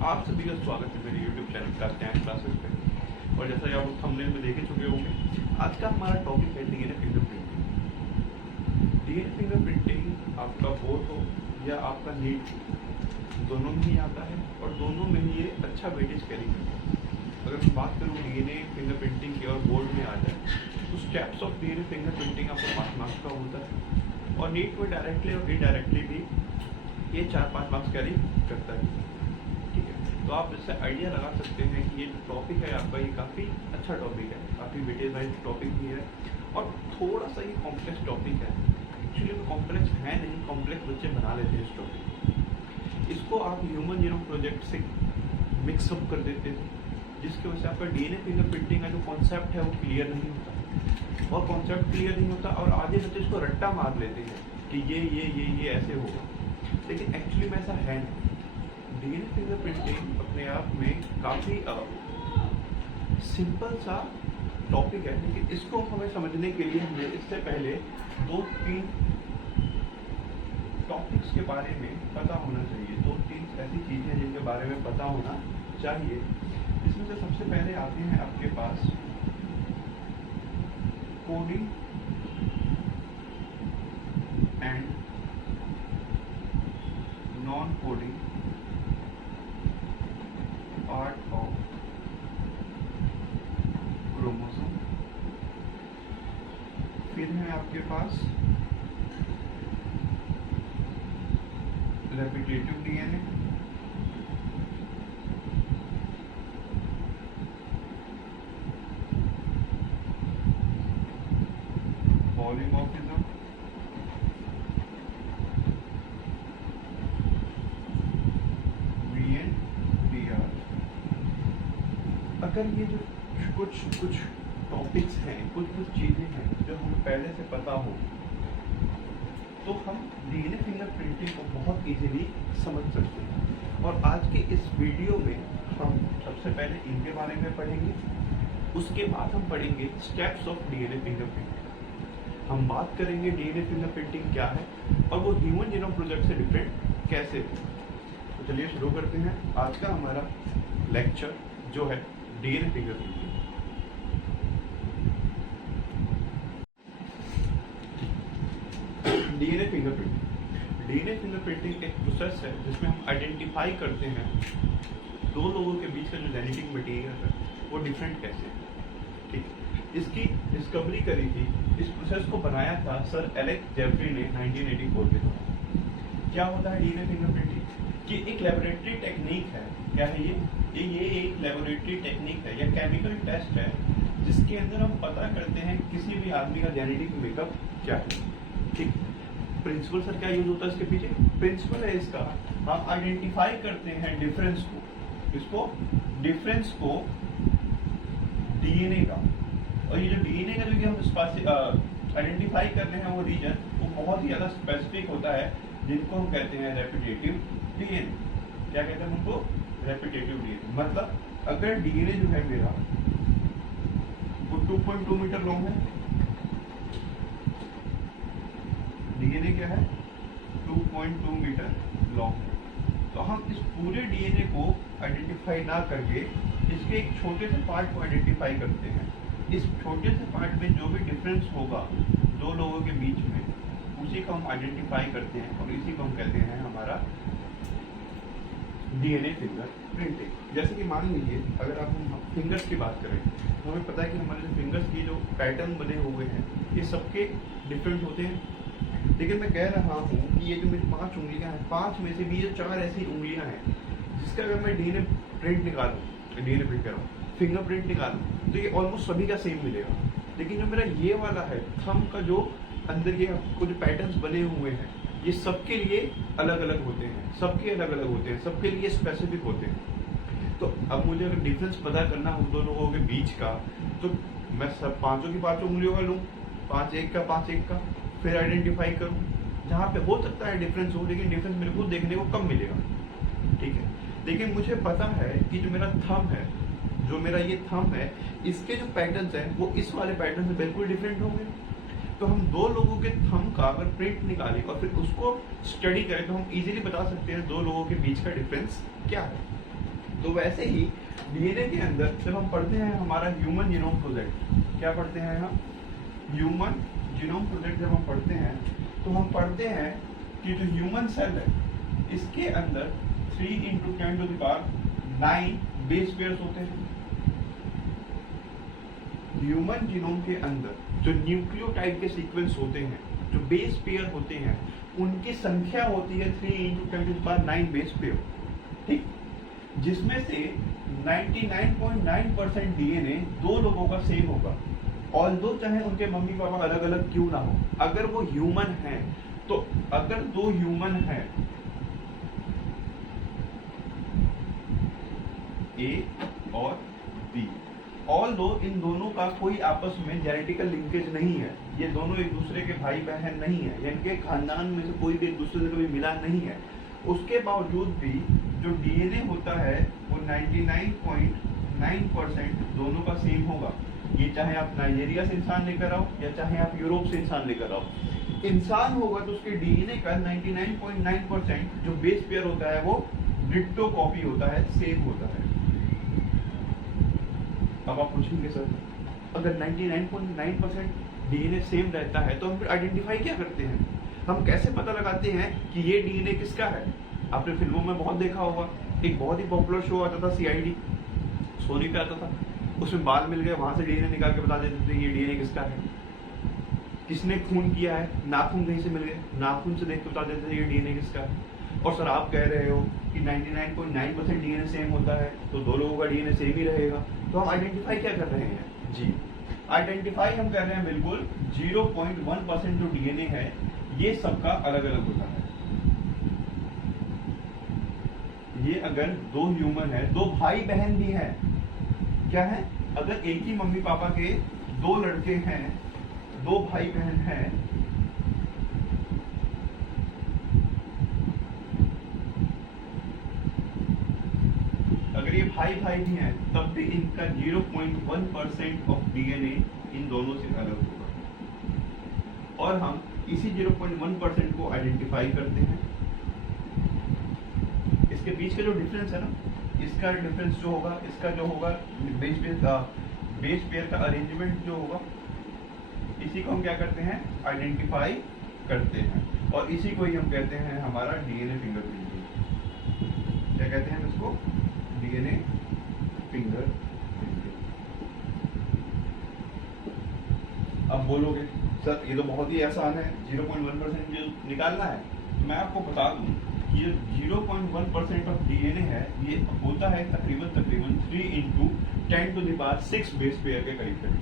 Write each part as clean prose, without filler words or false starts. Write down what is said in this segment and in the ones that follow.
आप सभी का स्वागत है मेरे YouTube चैनल का स्टैंड क्लासेस पे। और जैसा कि आप थंबनेल में देख ही चुके होंगे, आज का हमारा टॉपिक है डीएनए फिंगरप्रिंटिंग। डीएनए फिंगरप्रिंटिंग आपका बोर्ड हो या आपका नीट, दोनों में ही आता है और दोनों में ही ये अच्छा वेटेज कैरी करता है। अगर मैं बात करूँ डीएनए फिंगरप्रिंटिंग की और बोर्ड में आ जाए तो स्टेप्स ऑफ डीएनए फिंगरप्रिंटिंग आपको 5 मार्क्स का होता है और नीट में डायरेक्टली और इनडायरेक्टली भी ये 4-5 मार्क्स कैरी करता है। ठीक है, तो आप इससे आइडिया लगा सकते हैं कि ये जो टॉपिक है आपका, ये काफ़ी अच्छा टॉपिक है, काफ़ी वेटेज वाइज टॉपिक भी है और थोड़ा सा ये कॉम्प्लेक्स टॉपिक है। एक्चुअली में कॉम्प्लेक्स है नहीं, कॉम्प्लेक्स बच्चे बना लेते हैं इस टॉपिक। इसको आप ह्यूमन जीनोम प्रोजेक्ट से मिक्सअप कर देते थे, जिसकी वजह से आपका डीएनए फिंगरप्रिंटिंग का जो कॉन्सेप्ट है वो क्लियर नहीं होता और कॉन्सेप्ट क्लियर नहीं होता और आधे बच्चे इसको रट्टा मार लेते हैं कि ये ऐसे होगा, लेकिन एक्चुअली में ऐसा है नहीं। डीएनए फिंगरप्रिंटिंग अपने आप में काफ़ी सिंपल सा टॉपिक है, लेकिन इसको हमें समझने के लिए हमें इससे पहले 2-3 टॉपिक्स के बारे में पता होना चाहिए। 2-3 ऐसी चीज़ें जिनके बारे में पता होना चाहिए। इसमें से सबसे पहले आते हैं आपके पास coding and non coding part of chromosome. फिर है आपके पास रेपिटेटिव डीएनए, पॉलीमॉर्फिज्म, VNTR। अगर ये जो कुछ टॉपिक्स हैं, कुछ चीज़ें हैं जो हमें पहले से पता हो, तो हम डीएनए फिंगरप्रिंटिंग को बहुत इजीली समझ सकते हैं। और आज के इस वीडियो में हम सबसे पहले इनके बारे में पढ़ेंगे, उसके बाद हम पढ़ेंगे स्टेप्स ऑफ डीएनए फिंगरप्रिंटिंग। हम बात करेंगे डीएनए फिंगरप्रिंटिंग क्या है और वो ह्यूमन जीनोम प्रोजेक्ट से डिफरेंट कैसे है। तो चलिए शुरू करते हैं आज का हमारा लेक्चर जो है डीएनए फिंगरप्रिंटिंग। डीएनए फिंगरप्रिंटिंग एक प्रोसेस है जिसमें हम आइडेंटिफाई करते हैं दो लोगों के बीच का जो जेनेटिक मटेरियल है वो डिफरेंट कैसे है। ठीक, इसकी डिस्कवरी करी थी, इस प्रोसेस को बनाया था सर एलेक्स जेफरी ने 1984 के दौरान। क्या होता है डीएनए फिंगरप्रिंटिंग? कि एक लेबोरेटरी टेक्निक है। क्या है ये एक लेबोरेटरी टेक्निक है या केमिकल टेस्ट है जिसके अंदर हम पता करते हैं किसी भी आदमी का जेनेटिक मेकअप क्या है। ठीक, प्रिंसिपल सर क्या यूज होता है इसके पीछे? प्रिंसिपल है इसका, हम आइडेंटिफाई करते हैं डिफरेंस को, इसको डिफरेंस को डीएनए का, और ये जो डीएनए का जो हम आइडेंटिफाई कर रहे हैं वो रीजन वो बहुत ही ज्यादा स्पेसिफिक होता है, जिनको हम कहते हैं रेपिटेटिव डीएनए। क्या कहते हैं उनको? Repetitive DNA. मतलब अगर डीएनए जो है मेरा वो 2.2 मीटर लॉन्ग है, डीएनए क्या है? 2.2 मीटर लॉन्ग है, तो हम इस पूरे डीएनए को आइडेंटिफाई ना करके इसके एक छोटे से पार्ट को आइडेंटिफाई करते हैं। इस छोटे से पार्ट में जो भी डिफरेंस होगा दो लोगों के बीच में, उसी को हम आइडेंटिफाई करते हैं और इसी को हम कहते हैं हमारा डीएनए फिंगरप्रिंटिंग। जैसे कि मान लीजिए अगर आप हम फिंगर्स की बात करें तो हमें पता है कि हमारे जो फिंगर्स की जो पैटर्न बने हुए हैं ये सबके डिफरेंट होते हैं, लेकिन मैं कह रहा हूँ कि ये जो मेरी 5 उंगलियां हैं, 5 में से भी ये 4 ऐसी उंगलियां हैं जिसका अगर मैं डीएनए प्रिंट निकालूं, डीएनए प्रिंट करूँ, फिंगरप्रिंट निकालूं, तो ये ऑलमोस्ट सभी का सेम मिलेगा। लेकिन जो मेरा ये वाला है थंब का, जो अंदर ये कुछ पैटर्न्स बने हुए हैं, ये सबके लिए अलग अलग होते हैं, सबके अलग अलग होते हैं, सबके लिए स्पेसिफिक होते हैं। तो अब मुझे अगर डिफरेंस पता करना हो दो लोगों के बीच का, तो मैं सब 5 की 5 उंगलियों का लूँ, 5 एक का 5 एक का, फिर आइडेंटिफाई करूँ। जहाँ पे हो सकता है डिफरेंस हो, लेकिन डिफरेंस मेरे को देखने को कम मिलेगा। ठीक है, लेकिन मुझे पता है कि जो मेरा थंब है, जो मेरा ये थंब है, इसके जो पैटर्न्स हैं वो इस वाले पैटर्न से बिल्कुल डिफरेंट होंगे। तो हम दो लोगों के थंब का अगर प्रिंट निकालें और फिर उसको स्टडी करें तो हम इजीली बता सकते हैं दो लोगों के बीच का डिफरेंस क्या है। तो वैसे ही डीएनए के अंदर जब हम पढ़ते हैं हमारा ह्यूमन जीनोम प्रोजेक्ट, क्या पढ़ते हैं हम? ह्यूमन जीनोम प्रोजेक्ट जब हम पढ़ते हैं तो हम पढ़ते हैं कि जो ह्यूमन सेल है इसके अंदर 3 × 10⁹ बेस पेयर्स होते हैं। ह्यूमन जीनोम के अंदर जो न्यूक्लियोटाइड के सीक्वेंस होते हैं, जो बेस पेयर होते हैं, उनकी संख्या होती है 3 × 10⁹ बेस पेयर, ठीक, जिसमें से 99.9% डीएनए दो लोगों का सेम होगा, ऑल्दो चाहे उनके मम्मी पापा अलग अलग क्यों ना हो। अगर वो ह्यूमन है तो अगर दो ह्यूमन है ए और बी, ऑल्दो इन दोनों का कोई आपस में जेनेटिकल लिंकेज नहीं है, ये दोनों एक दूसरे के भाई बहन नहीं है, इनके खानदान में से कोई भी एक दूसरे से कभी मिला नहीं है, उसके बावजूद भी जो डीएनए होता है वो 99.9% दोनों का सेम होगा। ये चाहे आप नाइजीरिया से इंसान लेकर आओ या चाहे आप यूरोप से इंसान लेकर आओ, इंसान होगा तो उसके डीएनए का 99.9% जो बेस पेयर होता है वो डिट्टो कॉपी होता है, सेम होता है। अब आप पूछेंगे सर अगर 99.9% डीएनए सेम रहता है तो हम फिर आइडेंटिफाई क्या करते हैं, हम कैसे पता लगाते हैं कि ये डीएनए किसका है? आपने फिल्मों में बहुत देखा होगा, एक बहुत ही पॉपुलर शो आता था सीआईडी, सोनी पे आता था, उसमें बाल मिल गए, वहां से डीएनए निकाल के बता देते थे ये डीएनए किसका है। किसने खून किया है, नाखून कहीं से मिल गए, नाखून से देख के बता देते थे ये डीएनए किसका है। और सर आप कह रहे हो कि 99.9% डीएनए सेम होता है तो दो लोगों का डीएनए सेम ही रहेगा, तो हम आइडेंटिफाई क्या कर रहे हैं? जी, आइडेंटिफाई हम कर रहे हैं बिल्कुल 0.1% जो डीएनए है ये सबका अलग अलग होता है। ये अगर दो ह्यूमन है, दो भाई बहन भी हैं, क्या है, अगर एक ही मम्मी पापा के दो लड़के हैं, दो भाई बहन हैं, अगर ये भाई भाई भी हैं तब भी इनका 0.1% ऑफ डीएनए इन दोनों से अलग होगा और हम इसी 0.1% को आइडेंटिफाई करते हैं। इसके बीच का जो डिफरेंस है ना, इसका डिफरेंस जो होगा, इसका जो होगा बेस पेयर का अरेंजमेंट जो होगा, इसी को हम क्या करते हैं? आइडेंटिफाई करते हैं और इसी को ही हम कहते हैं हमारा डीएनए फिंगरप्रिंटिंग। क्या कहते हैं इसको? DNA fingerprinting. अब बोलोगे सर ये तो बहुत ही आसान है, 0.1% जो निकालना है। तो मैं आपको बता दूं कि ये 0.1% ऑफ डीएनए है, ये होता है तकरीबन 3 × 10⁶ बेस पेयर के करीब करीब।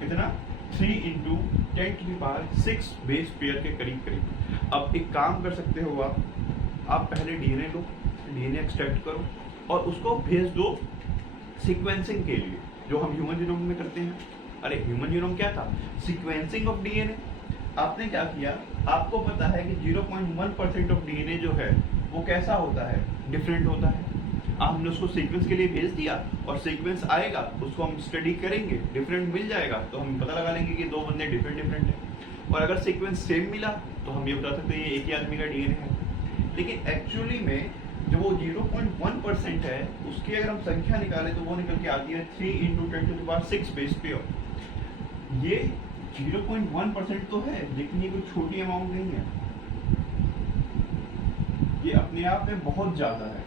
कितना? 3 × 10⁶ बेस पेयर के करीब करीब। अब एक काम कर सकते हो आप पहले डीएनए लो, डीएनए एक्सट्रैक्ट करो और उसको भेज दो सीक्वेंसिंग के लिए, जो हम ह्यूमन जीनोम में करते हैं। अरे ह्यूमन जीनोम क्या था? Sequencing of DNA. आपने क्या किया, आपको पता है कि 0.1% ऑफ डीएनए जो है वो कैसा होता है? डिफरेंट होता है। हमने उसको सीक्वेंस के लिए भेज दिया और सीक्वेंस आएगा, उसको हम स्टडी करेंगे, डिफरेंट मिल जाएगा तो हम पता लगा लेंगे कि दो बंदे डिफरेंट है। और अगर सीक्वेंस सेम मिला तो हम ये बता सकते हैं ये एक ही आदमी का डीएनए है। लेकिन एक्चुअली में जो वो 0.1% है उसकी अगर हम संख्या निकालें तो वो निकल के आती है 3 × 10⁶ बेस पेयर। ये 0.1% तो है लेकिन ये कोई छोटी अमाउंट नहीं है, ये अपने आप में बहुत ज्यादा है।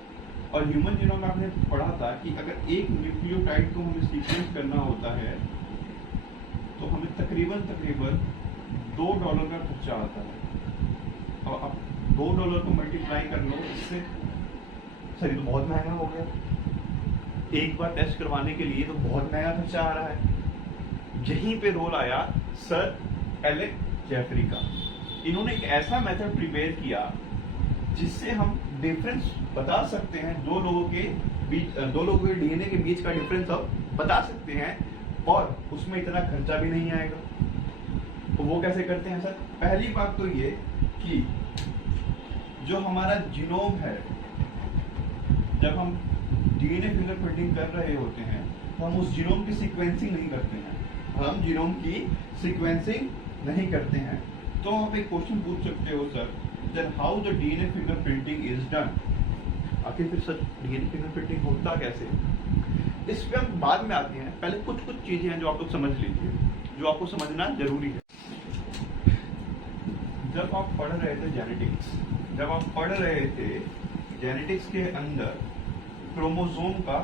और ह्यूमन जीनोम में आपने पढ़ा था कि अगर एक न्यूक्लियोटाइड को हमें सीक्वेंस करना होता है तो हमें तकरीबन $2 का खर्चा आता है। और अब $2 को मल्टीप्लाई कर लो इससे, सर ये तो बहुत महंगा हो गया, एक बार टेस्ट करवाने के लिए तो बहुत महंगा खर्चा आ रहा है। यहीं पे रोल आया सर एलेक जेफरी का। इन्होंने एक ऐसा मेथड प्रिपेयर किया जिससे हम डिफरेंस बता सकते हैं, दो लोगों के डीएनए के बीच का डिफरेंस अब बता सकते हैं और उसमें इतना खर्चा भी नहीं आएगा। तो वो कैसे करते हैं सर? पहली बात तो ये कि जो हमारा जीनोम है, जब हम डीएनए फिंगरप्रिंटिंग कर रहे होते हैं तो हम उस जीनोम की सीक्वेंसिंग नहीं करते हैं, हम जीनोम की सीक्वेंसिंग नहीं करते हैं। तो आप एक क्वेश्चन पूछ सकते हो sir, then how the DNA fingerprinting is done? आखिर फिर सच डीएनए फिंगरप्रिंटिंग होता कैसे है, इस पे हम बाद में आते हैं। पहले कुछ चीजें हैं जो आप लोग समझ लीजिए, जो आपको समझना जरूरी है। जब आप पढ़ रहे थे जेनेटिक्स के अंदर क्रोमोसोम का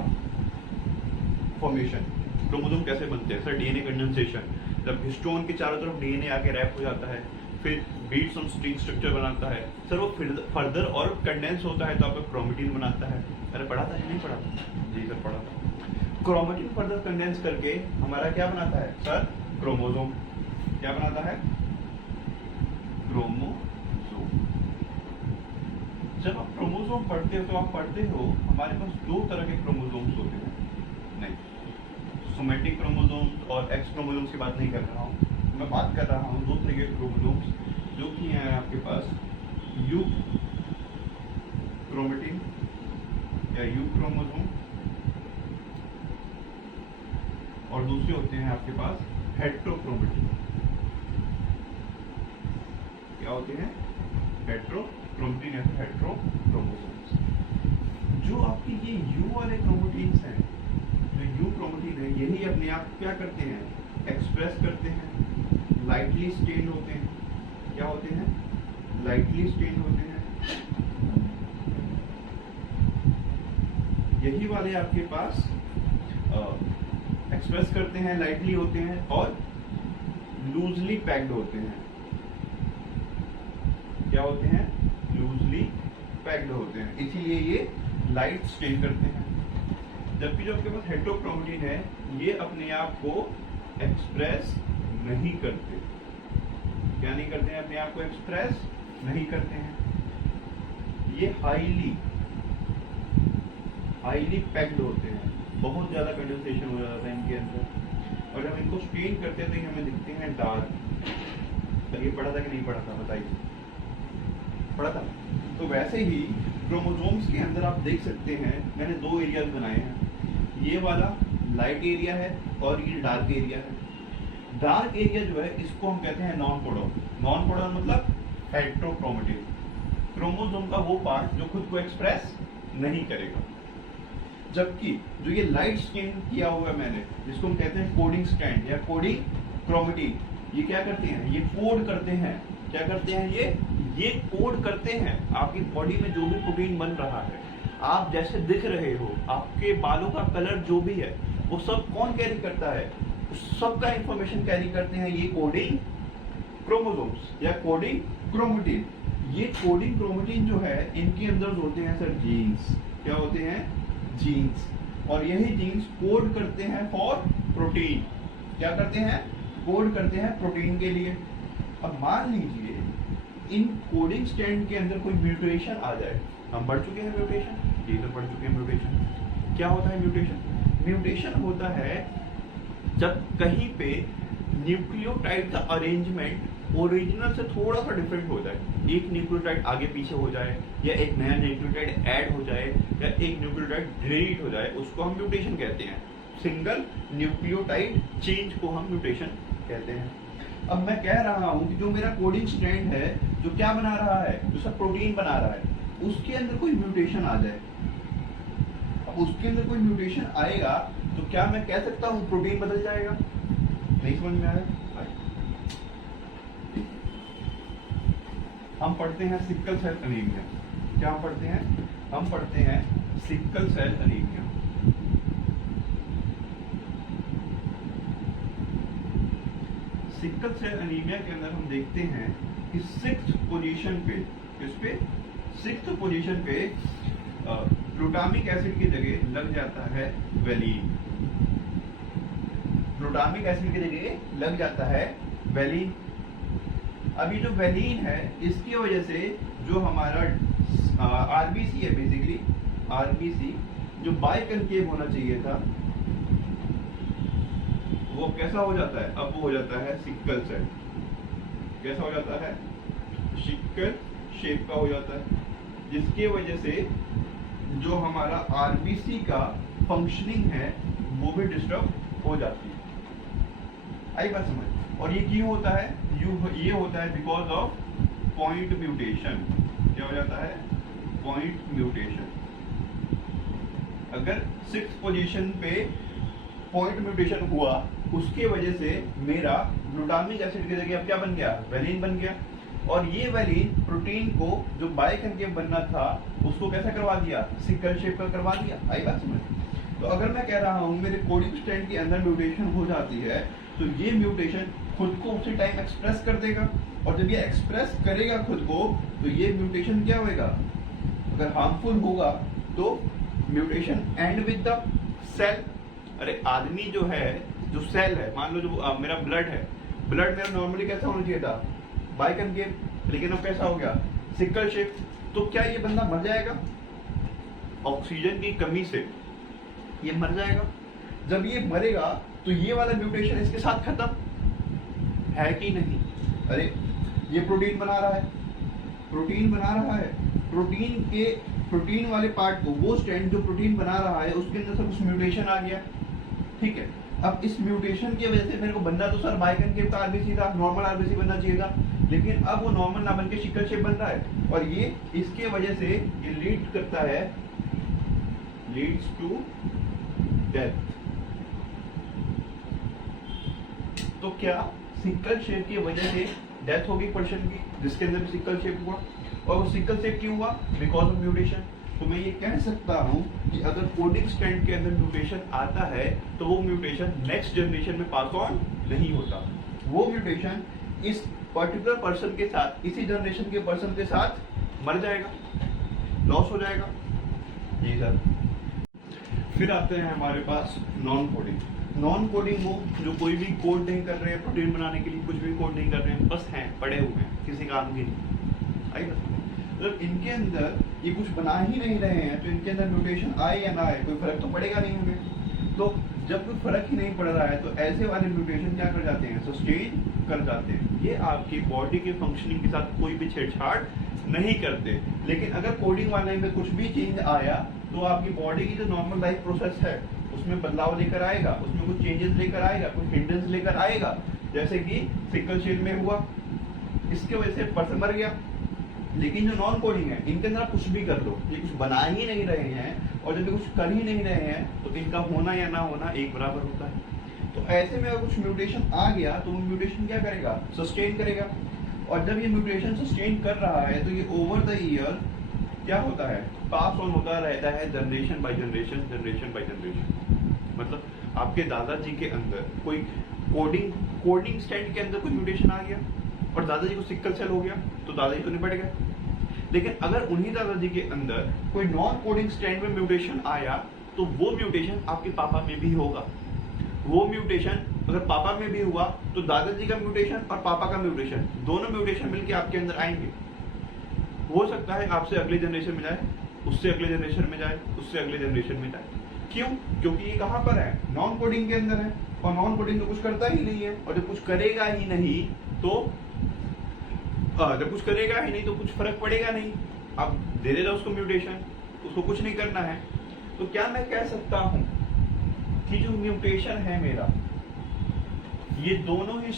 फॉर्मेशन, क्रोमोसोम कैसे बनते हैं सर, डीएनए कंडेंसेशन, जब हिस्टोन के चारों तरफ डीएनए आके रैप हो जाता है, फिर बीट्स ऑन स्ट्रिंग स्ट्रक्चर बनाता है सर, वो फर्दर और कंडेंस होता है तो आपका क्रोमेटिन बनाता है। अरे पढ़ा था नहीं पढ़ा था? जी सर पढ़ा था। क्रोमेटिन फर्दर कंडेंस करके हमारा क्या बनाता है सर, क्रोमोसोम। क्या बनाता है, क्रोमोसोम। जब आप क्रोमोसोम पढ़ते हो तो आप पढ़ते हो हमारे पास दो तरह के क्रोमोसोम्स होते हैं। नहीं, सोमेटिक क्रोमोसोम्स और एक्स क्रोमोसोम्स की बात नहीं कर रहा हूँ, मैं बात कर रहा हूँ दो तरह के क्रोमोसोम्स जो कि हैं आपके पास, यू क्रोमेटिन या यू क्रोमोसोम, और दूसरे होते हैं आपके पास हेट्रोक्रोमेटिन। क्या होते हैं, हेट्रोक्रोमेटिन या हेट्रोक्रोमोसोम्स। जो आपकी ये यू वाले क्रोमेटिन्स हैं, जो यू क्रोमेटिन है, यही अपने आप क्या करते हैं, एक्सप्रेस करते हैं, लाइटली स्टेन्ड होते हैं। क्या होते हैं, लाइटली स्टेन्ड होते हैं। यही वाले आपके पास एक्सप्रेस करते हैं, लाइटली होते हैं और लूजली पैक्ड होते हैं। क्या होते हैं, लूजली पैक्ड होते हैं, इसीलिए ये लाइट स्टेन करते हैं। जबकि जो आपके पास हेट्रोक्रोमेटिन है, ये अपने आप को एक्सप्रेस नहीं करते। क्या नहीं करते हैं, अपने आप को एक्सप्रेस नहीं करते हैं। ये हाईली पैक्ड होते हैं, बहुत ज्यादा कंडेंसेशन हो जाता है इनके अंदर, और जब इनको स्टेन करते हैं तो हमें दिखते हैं डार्क। ये पढ़ा था कि नहीं पढ़ा था, बताइए, पढ़ा था? तो वैसे ही क्रोमोसोम्स के अंदर आप देख सकते हैं, मैंने दो एरियाज बनाए हैं, ये वाला लाइट एरिया है और ये डार्क एरिया है। डार्क एरिया जो है इसको हम कहते हैं नॉन कोडॉन। नॉन कोडॉन मतलब हेट्रोक्रोमेटिन, क्रोमोसोम का वो पार्ट जो खुद को एक्सप्रेस नहीं करेगा। जबकि जो ये लाइट स्टेन किया हुआ है मैंने, जिसको हम कहते हैं कोडिंग स्ट्रैंड या कोडिंग क्रोमेटिन, ये क्या करते हैं, ये कोड करते हैं। क्या करते हैं, ये कोड करते हैं आपकी बॉडी में जो भी प्रोटीन बन रहा है, आप जैसे दिख रहे हो, आपके बालों का कलर जो भी है, वो सब कौन कैरी करता है, सबका इंफॉर्मेशन कैरी करते हैं ये कोडिंग क्रोमोसोम्स या कोडिंग क्रोमेटिन। ये कोडिंग क्रोमेटिन जो है, इनके अंदर होते हैं सर जीन्स। क्या होते हैं, जीन्स, और यही जीन्स कोड करते हैं फॉर प्रोटीन। क्या करते हैं, कोड करते हैं प्रोटीन के लिए। अब मान लीजिए इन कोडिंग स्ट्रैंड के अंदर कोई म्यूटेशन आ जाए, हम पढ़ चुके हैं म्यूटेशन, ये तो पढ़ चुके हैं म्यूटेशन। क्या होता है म्यूटेशन, म्यूटेशन होता है जब कहीं पे न्यूक्लियोटाइड का अरेंजमेंट ओरिजिनल से थोड़ा सा डिफरेंट हो जाए, एक न्यूक्लियोटाइड आगे पीछे हो जाए, या एक नया न्यूक्लियोटाइड ऐड हो जाए, या एक न्यूक्लियोटाइड डिलीट हो जाए, उसको हम म्यूटेशन कहते हैं। सिंगल न्यूक्लियोटाइड चेंज को हम म्यूटेशन कहते हैं। अब मैं कह रहा हूं कि जो मेरा कोडिंग स्ट्रैंड है, जो क्या बना रहा है, जो सब प्रोटीन बना रहा है, उसके अंदर कोई म्यूटेशन आ जाए। अब उसके अंदर कोई म्यूटेशन आएगा तो क्या मैं कह सकता हूं प्रोटीन बदल जाएगा? नहीं समझ में आया? हम पढ़ते हैं सिकल सेल एनीमिया। क्या हम पढ़ते हैं? हम पढ़ते हैं sickle cell anaemia. Sickle cell anaemia के अंदर हम देखते हैं कि 6th पोजीशन पे, किस पे? 6th पोजीशन पे ग्लूटामिक एसिड की जगह लग जाता है वेलिन। ग्लूटामिक एसिड की जगह लग जाता है वेलिन। अब ये जो वेलिन है, इसकी वजह से जो हमारा आरबीसी है, बेसिकली आरबीसी जो बाइकनकेव होना चाहिए था, वो कैसा हो जाता है? अब वो हो जाता है सिकल सेल। कैसा हो जाता है? सिकल शेप का हो जाता है, जिसके वजह से जो हमारा आरबीसी का फंक्शनिंग है वो भी डिस्टर्ब हो जाती है। आई बात समझ? और ये क्यों होता है? ये होता है बिकॉज ऑफ पॉइंट म्यूटेशन। क्या हो जाता है? Point mutation. अगर 6th पोजीशन पे पॉइंट म्यूटेशन हुआ, उसके वजह से मेरा ग्लूटामिक एसिड की जगह अब क्या बन गया, वेलिन बन गया। और ये वेलिन प्रोटीन को जो बाइकन्केव बनना था उसको कैसा करवा दिया, सिकल शेप का करवा दिया। आई बात समझ? तो अगर मैं कह रहा हूँ मेरे कोडिंग स्ट्रैंड के अंदर म्यूटेशन हो जाती है, तो ये म्यूटेशन खुद को उसी टाइम एक्सप्रेस कर देगा, और जब ये एक्सप्रेस करेगा खुद को, तो ये म्यूटेशन क्या होगा, अगर हार्मफुल होगा तो mutation and with the cell. अरे आदमी जो है, जो सेल है, मान लो जो मेरा ब्लड है, ब्लड मेरा नॉर्मली कैसा होना चाहिए था, बाइकन्केव, लेकिन अब कैसा हो गया, सिकल शेप। तो क्या ये बंदा मर जाएगा? ऑक्सीजन की कमी से ये मर जाएगा। जब ये मरेगा तो ये वाला म्यूटेशन इसके साथ खत्म है कि नहीं? अरे ये प्रोटीन बना रहा है, प्रोटीन बना रहा है, प्रोटीन वाले पार्ट को, वो स्ट्रैंड जो प्रोटीन बना रहा है उसके अंदर से कुछ म्यूटेशन आ गया, ठीक है। अब इस म्यूटेशन की वजह से मेरे को बनना तो सर बाइकन्केव का आरबीसी था, नॉर्मल आरबीसी बनना चाहिए था, लेकिन अब वो नॉर्मल ना बन के सिकल शेप बन रहा है, और ये इसके वजह से ये लीड करता है, लीड्स टू डेथ। तो क्या सिकल शेप की वजह से डेथ होगी पर्सन की, जिसके अंदर सिकल शेप हुआ, और वो सिकल शेप क्यों हुआ, बिकॉज ऑफ म्यूटेशन। तो मैं ये कह सकता हूं कि अगर कोडिंग स्ट्रैंड के अंदर म्यूटेशन आता है तो वो म्यूटेशन नेक्स्ट जनरेशन में पास ऑन नहीं होता, वो म्यूटेशन इस पर्टिकुलर पर्सन के साथ, इसी जनरेशन के पर्सन के साथ मर जाएगा, लॉस हो जाएगा। जी सर। फिर आते हैं हमारे पास नॉन कोडिंग। नॉन कोडिंग वो जो कोई भी कोड नहीं कर रहे हैं, प्रोटीन बनाने के लिए कुछ भी कोड नहीं कर रहे हैं, बस हैं, पड़े हुए हैं, किसी काम के नहीं। आई बात? मतलब इनके अंदर ये कुछ बना ही नहीं रहे हैं, तो इनके अंदर म्यूटेशन आए या ना आए कोई फर्क तो पड़ेगा नहीं हमें। तो जब कोई फर्क ही नहीं पड़ रहा है तो ऐसे वाले म्यूटेशन क्या कर जाते हैं, सस्टेन कर जाते हैं। ये आपकी बॉडी के फंक्शनिंग के साथ कोई भी छेड़छाड़ नहीं करते। लेकिन अगर कोडिंग वाले में कुछ भी चेंज आया तो आपकी बॉडी की जो नॉर्मल लाइफ प्रोसेस है उसमें बदलाव लेकर आएगा, उसमें कुछ चेंजेस लेकर आएगा, कुछ हिंड्रेंस लेकर आएगा, जैसे कि सिकल सेल में हुआ, इसके वजह से पर्सन मर गया। लेकिन जो नॉन कोडिंग है, इनके अंदर आप कुछ भी कर लो, ये कुछ बना ही नहीं रहे हैं, और जब ये कुछ कर ही नहीं रहे हैं तो इनका होना या ना होना एक बराबर होता है। तो ऐसे में अगर कुछ म्यूटेशन आ गया तो वो म्यूटेशन क्या करेगा, सस्टेन करेगा। और जब ये म्यूटेशन सस्टेन कर रहा है तो ये ओवर द ईयर क्या होता है, पास ऑन होता रहता है, generation by generation, generation by generation. मतलब आपके दादाजी के अंदर कोई कोडिंग स्टैंड के अंदर कोई म्यूटेशन आ गया और दादाजी को सिकल सेल हो गया तो दादाजी तो निपट गए। लेकिन अगर उन्हीं दादाजी के अंदर कोई नॉन कोडिंग स्टैंड में म्यूटेशन आया तो वो म्यूटेशन आपके पापा में भी होगा। वो म्यूटेशन अगर पापा में भी हुआ तो दादाजी का म्यूटेशन और पापा का म्यूटेशन, दोनों म्यूटेशन मिलके आपके अंदर आएंगे। हो सकता है आपसे अगले जनरेशन में जाए, उससे अगले जनरेशन में जाए, उससे अगले जनरेशन में जाए। क्यों? क्योंकि ये कहाँ पर है, नॉन कोडिंग के अंदर है, और नॉन कोडिंग तो कुछ करता ही नहीं है, और जब कुछ करेगा ही नहीं तो कुछ फर्क पड़ेगा नहीं। अब दे देगा उसको म्यूटेशन, उसको कुछ नहीं करना है। तो क्या मैं कह सकता हूं कि जो म्यूटेशन है मेरा, ये दोनों ही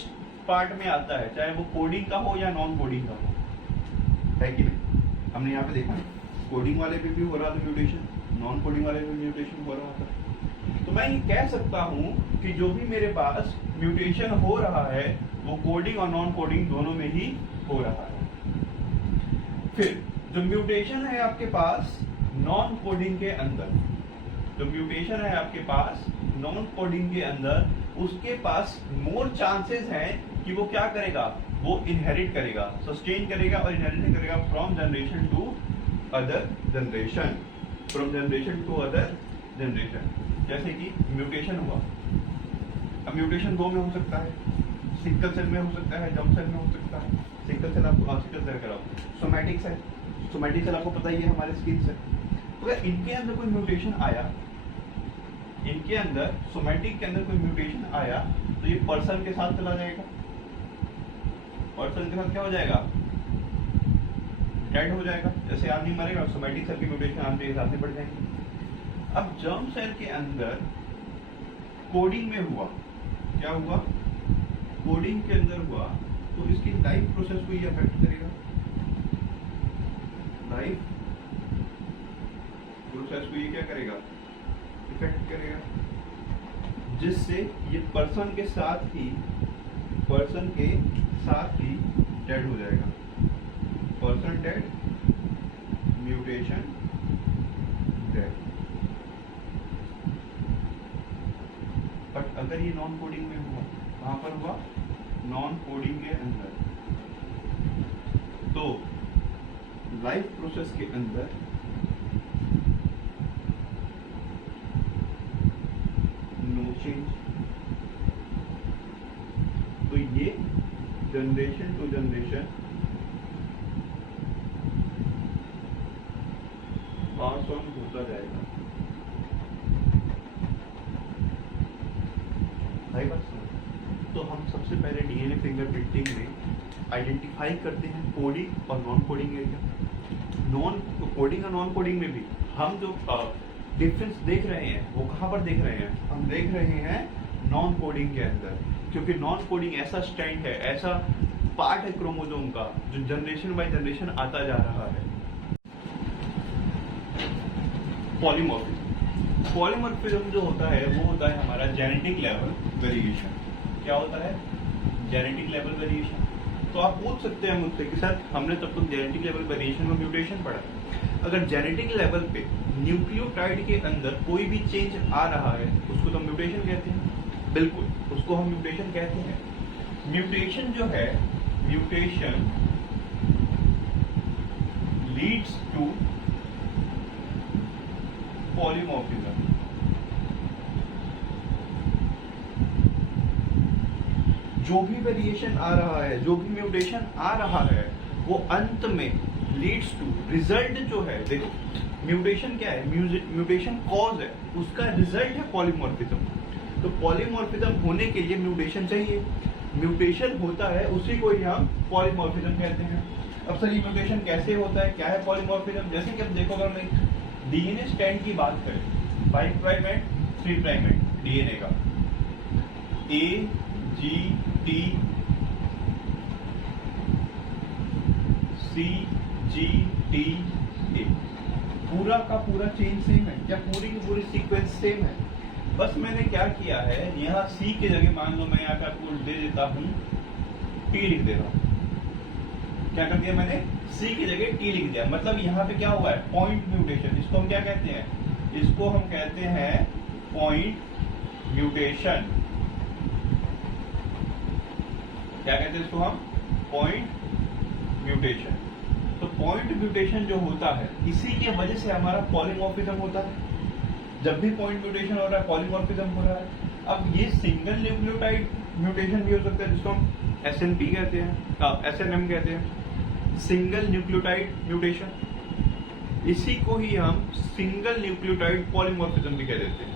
पार्ट में आता है, चाहे वो कोडिंग का हो या नॉन कोडिंग का हो, है कि नहीं? हमने यहाँ पे देखा कोडिंग वाले पे भी हो रहा था म्यूटेशन, नॉन कोडिंग वाले पे म्यूटेशन हो रहा था। तो मैं ये कह सकता हूं कि जो भी मेरे पास म्यूटेशन हो रहा है वो कोडिंग और नॉन कोडिंग दोनों में ही हो रहा है। फिर जो म्यूटेशन है आपके पास नॉन कोडिंग के अंदर, जो म्यूटेशन है आपके पास नॉन कोडिंग के अंदर, उसके पास मोर चांसेस हैं कि वो क्या करेगा, वो इनहेरिट करेगा, सस्टेन करेगा और इनहेरिट करेगा from generation to other generation, from generation to other generation. जैसे कि म्यूटेशन हुआ, अब म्यूटेशन दो में हो सकता है, सिकल सेल में हो सकता है, जर्म सेल में हो सकता है। सिकल सेल आपको सिकल सेल कराओ, सोमैटिक सेल, सोमैटिक सेल आपको पता ही है हमारे स्किन से। तो अगर इनके अंदर कोई म्यूटेशन आया, इनके अंदर सोमैटिक के अंदर कोई म्यूटेशन आया तो ये पर्सन के साथ चला जाएगा, पर्सन के साथ क्या हो जाएगा, डेड हो जाएगा। जैसे आदमी मरेगा, सोमैटिक सेल की म्यूटेशन आदमी के साथ में बढ़ जाएंगे। अब जर्म सेल के अंदर कोडिंग में हुआ, क्या हुआ, कोडिंग के अंदर हुआ, तो इसकी लाइफ प्रोसेस को ये अफेक्ट करेगा, लाइफ प्रोसेस को ये क्या करेगा, इफेक्ट करेगा, जिससे ये पर्सन के साथ ही डेड हो जाएगा। Person dead, mutation dead. But अगर ये नॉन कोडिंग में हुआ, कहां पर हुआ? नॉन कोडिंग के अंदर, तो लाइफ प्रोसेस के अंदर नो चेंज। तो ये generation to generation pass on होता जाएगा। भाई बात सुनो, तो हम सबसे पहले डीएनए फिंगरप्रिंटिंग में आइडेंटिफाई करते हैं कोडिंग और non coding area. Non coding और नॉन कोडिंग में भी हम जो डिफरेंस देख रहे हैं वो कहाँ पर देख रहे हैं? हम देख रहे हैं नॉन कोडिंग के अंदर, क्योंकि नॉन कोडिंग ऐसा स्टैंड है, ऐसा पार्ट है क्रोमोसोम का जो जनरेशन बाय जनरेशन आता जा रहा है। पॉलीमॉर्फिज्म जो होता है वो होता है हमारा जेनेटिक लेवल वेरिएशन। क्या होता है? Genetic level variation. तो आप पूछ सकते हैं मुझसे कि सर हमने तब तक जेनेटिक लेवल वेरिएशन में म्यूटेशन पढ़ा। अगर जेनेटिक लेवल पे न्यूक्लियोटाइड के अंदर कोई भी चेंज आ रहा है उसको तो म्यूटेशन कहते हैं। बिल्कुल, उसको हम म्यूटेशन कहते हैं। म्यूटेशन जो है, म्यूटेशन लीड्स टू पॉलीमॉर्फिज्म। जो भी वेरिएशन आ रहा है, जो भी म्यूटेशन आ रहा है, वो अंत में लीड्स टू, रिजल्ट जो है, देखो म्यूटेशन क्या है? म्यूटेशन कॉज है, उसका रिजल्ट है पॉलीमॉर्फिज्म। तो पॉलीमॉर्फिज्म होने के लिए म्यूटेशन चाहिए। म्यूटेशन होता है उसी को ही हम पॉलीमॉर्फिज्म कहते हैं। अब सर ये म्यूटेशन कैसे होता है, क्या है पॉलीमॉर्फिज्म? जैसे कि अब देखो, अगर मैं डीएनए स्ट्रैंड की बात करें, 5 प्राइमेट 3 प्राइमेट डीएनए का, ए G T C G T A, पूरा का पूरा चेंज सेम है क्या? पूरी की पूरी सीक्वेंस सेम है। बस मैंने क्या किया है, यहाँ सी की जगह मान लो मैं यहाँ पे आपको दे देता हूँ टी लिख दे रहा हूँ। क्या कर दिया मैंने? सी की जगह टी लिख दिया। मतलब यहाँ पे क्या हुआ है? Point mutation. इसको हम क्या कहते हैं? इसको हम कहते हैं पॉइंट म्यूटेशन। क्या कहते हैं इसको हम? Point mutation. तो पॉइंट म्यूटेशन जो होता है, इसी की वजह से हमारा पॉलीमॉर्फिज्म होता है। जब भी पॉइंट म्यूटेशन हो रहा है, पॉलीमॉर्फिज्म हो रहा है। अब ये सिंगल न्यूक्लियोटाइड म्यूटेशन भी हो सकता है, जिसको हम SNP कहते हैं, SNM कहते हैं, सिंगल न्यूक्लियोटाइड म्यूटेशन। इसी को ही हम सिंगल न्यूक्लियोटाइड पॉलीमॉर्फिज्म भी कह देते हैं।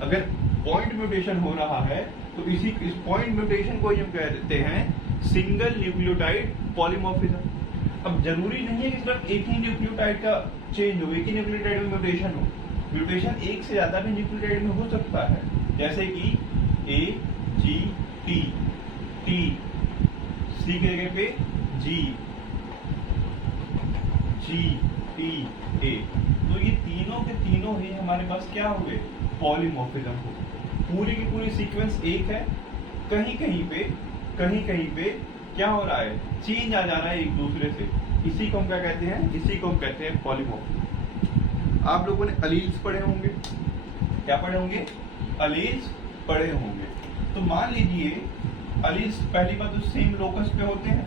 अगर पॉइंट म्यूटेशन हो रहा है तो इस पॉइंट म्यूटेशन को ही हम कह देते हैं सिंगल न्यूक्लियोटाइड पॉलीमॉर्फिज्म। अब जरूरी नहीं है कि सिर्फ एक ही न्यूक्लियोटाइड का चेंज हो, एक ही न्यूक्लियोटाइड में म्यूटेशन हो। म्यूटेशन एक से ज्यादा भी न्यूक्लियोटाइड में हो सकता है, जैसे कि ए जी टी, टी सी के जगह पे जी, जी टी ए। तो ये तीनों के तीनों ही हमारे पास क्या हुए? पॉलीमॉर्फिज्म हो। पूरी की पूरी सीक्वेंस एक है, कहीं कहीं पे क्या हो रहा है? चेंज आ जा रहा है एक दूसरे से। इसी को हम क्या कहते हैं? इसी को हम कहते हैं पॉलीमॉर्फिज्म। आप लोगों ने अलील्स पढ़े होंगे। क्या पढ़े होंगे? अलील्स पढ़े होंगे। तो मान लीजिए अलील्स पहली बात तो सेम लोकस पे होते हैं।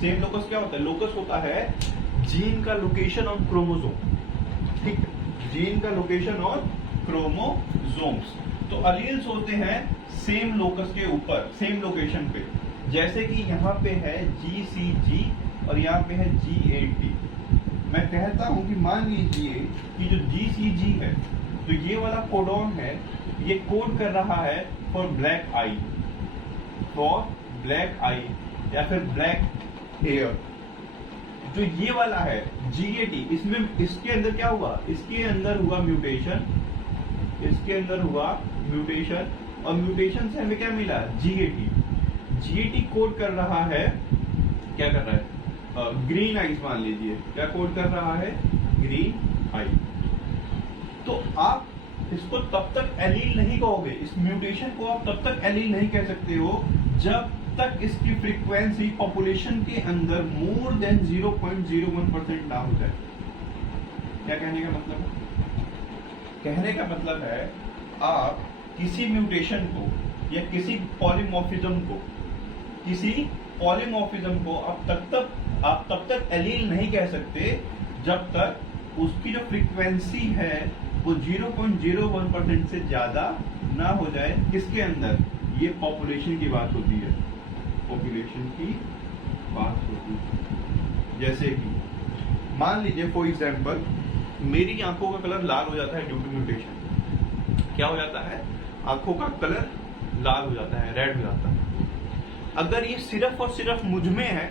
सेम लोकस क्या होता है? लोकस होता है जीन का लोकेशन ऑन क्रोमोसोम। ठीक, जीन का लोकेशन ऑन क्रोमोसोम्स। तो अलील्स होते हैं सेम लोकस के ऊपर, सेम लोकेशन पे। जैसे कि यहाँ पे है GCG और यहाँ पे है GAT। मैं कहता हूं कि मान लीजिए कि जो GCG है, तो ये वाला कोडॉन है, ये कोड कर रहा है for black eye, for black eye या फिर ब्लैक हेयर। जो ये वाला है GAT, इसमें इसके अंदर क्या हुआ? इसके अंदर हुआ म्यूटेशन, इसके अंदर हुआ म्यूटेशन, और म्यूटेशन से हमें क्या मिला? GAT कोड कर रहा है, क्या कर रहा है? ग्रीन आइज मान लीजिए। क्या कोड कर रहा है? ग्रीन आई। तो आप इसको तब तक एलील नहीं कहोगे, इस म्यूटेशन को आप तब तक एलील नहीं कह सकते हो जब तक इसकी फ्रीक्वेंसी पॉपुलेशन के अंदर मोर देन 0.01% ना हो जाए। क्या कहने का मतलब है? कहने का मतलब है आप किसी म्यूटेशन को या किसी पॉलीमॉर्फिज्म को आप तब तक एलील नहीं कह सकते जब तक उसकी जो फ्रीक्वेंसी है वो 0.01% से ज्यादा ना हो जाए। किसके अंदर? ये पॉपुलेशन की बात होती है, पॉपुलेशन की बात होती है। जैसे कि मान लीजिए फॉर एग्जांपल मेरी आंखों का कलर लाल हो जाता है ड्यू टू म्यूटेशन। क्या हो जाता है? आंखों का कलर लाल हो जाता है, रेड हो जाता है। अगर ये सिर्फ और सिर्फ मुझ में है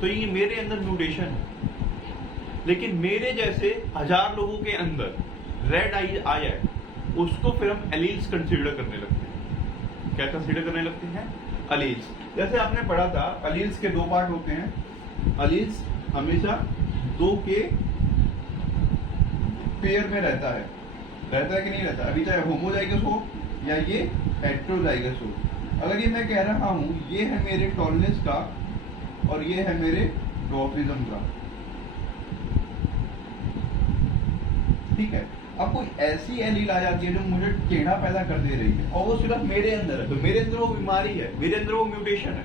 तो ये मेरे अंदर म्यूटेशन है, लेकिन मेरे जैसे 1000 लोगों के अंदर रेड आई आया है, उसको फिर हम एलील्स कंसीडर करने लगते हैं। क्या कंसीडर करने लगते हैं? एलील्स। जैसे आपने पढ़ा था एलील्स के 2 पार्ट होते हैं। एलील्स हमेशा 2 के पेयर में रहता है कि नहीं रहता? अभी चाहे होमोजाइगस हो या ये हेटेरोजाइगस हो। अगर ये मैं कह रहा हूं ये है मेरे टॉलनेस का और ये है मेरे ड्वार्फिज्म का, ठीक है। अब कोई ऐसी एलील आ जाती है जो मुझे टेढ़ा पैदा कर दे रही है और वो सिर्फ मेरे अंदर है, तो मेरे अंदर वो बीमारी है, मेरे अंदर वो म्यूटेशन है,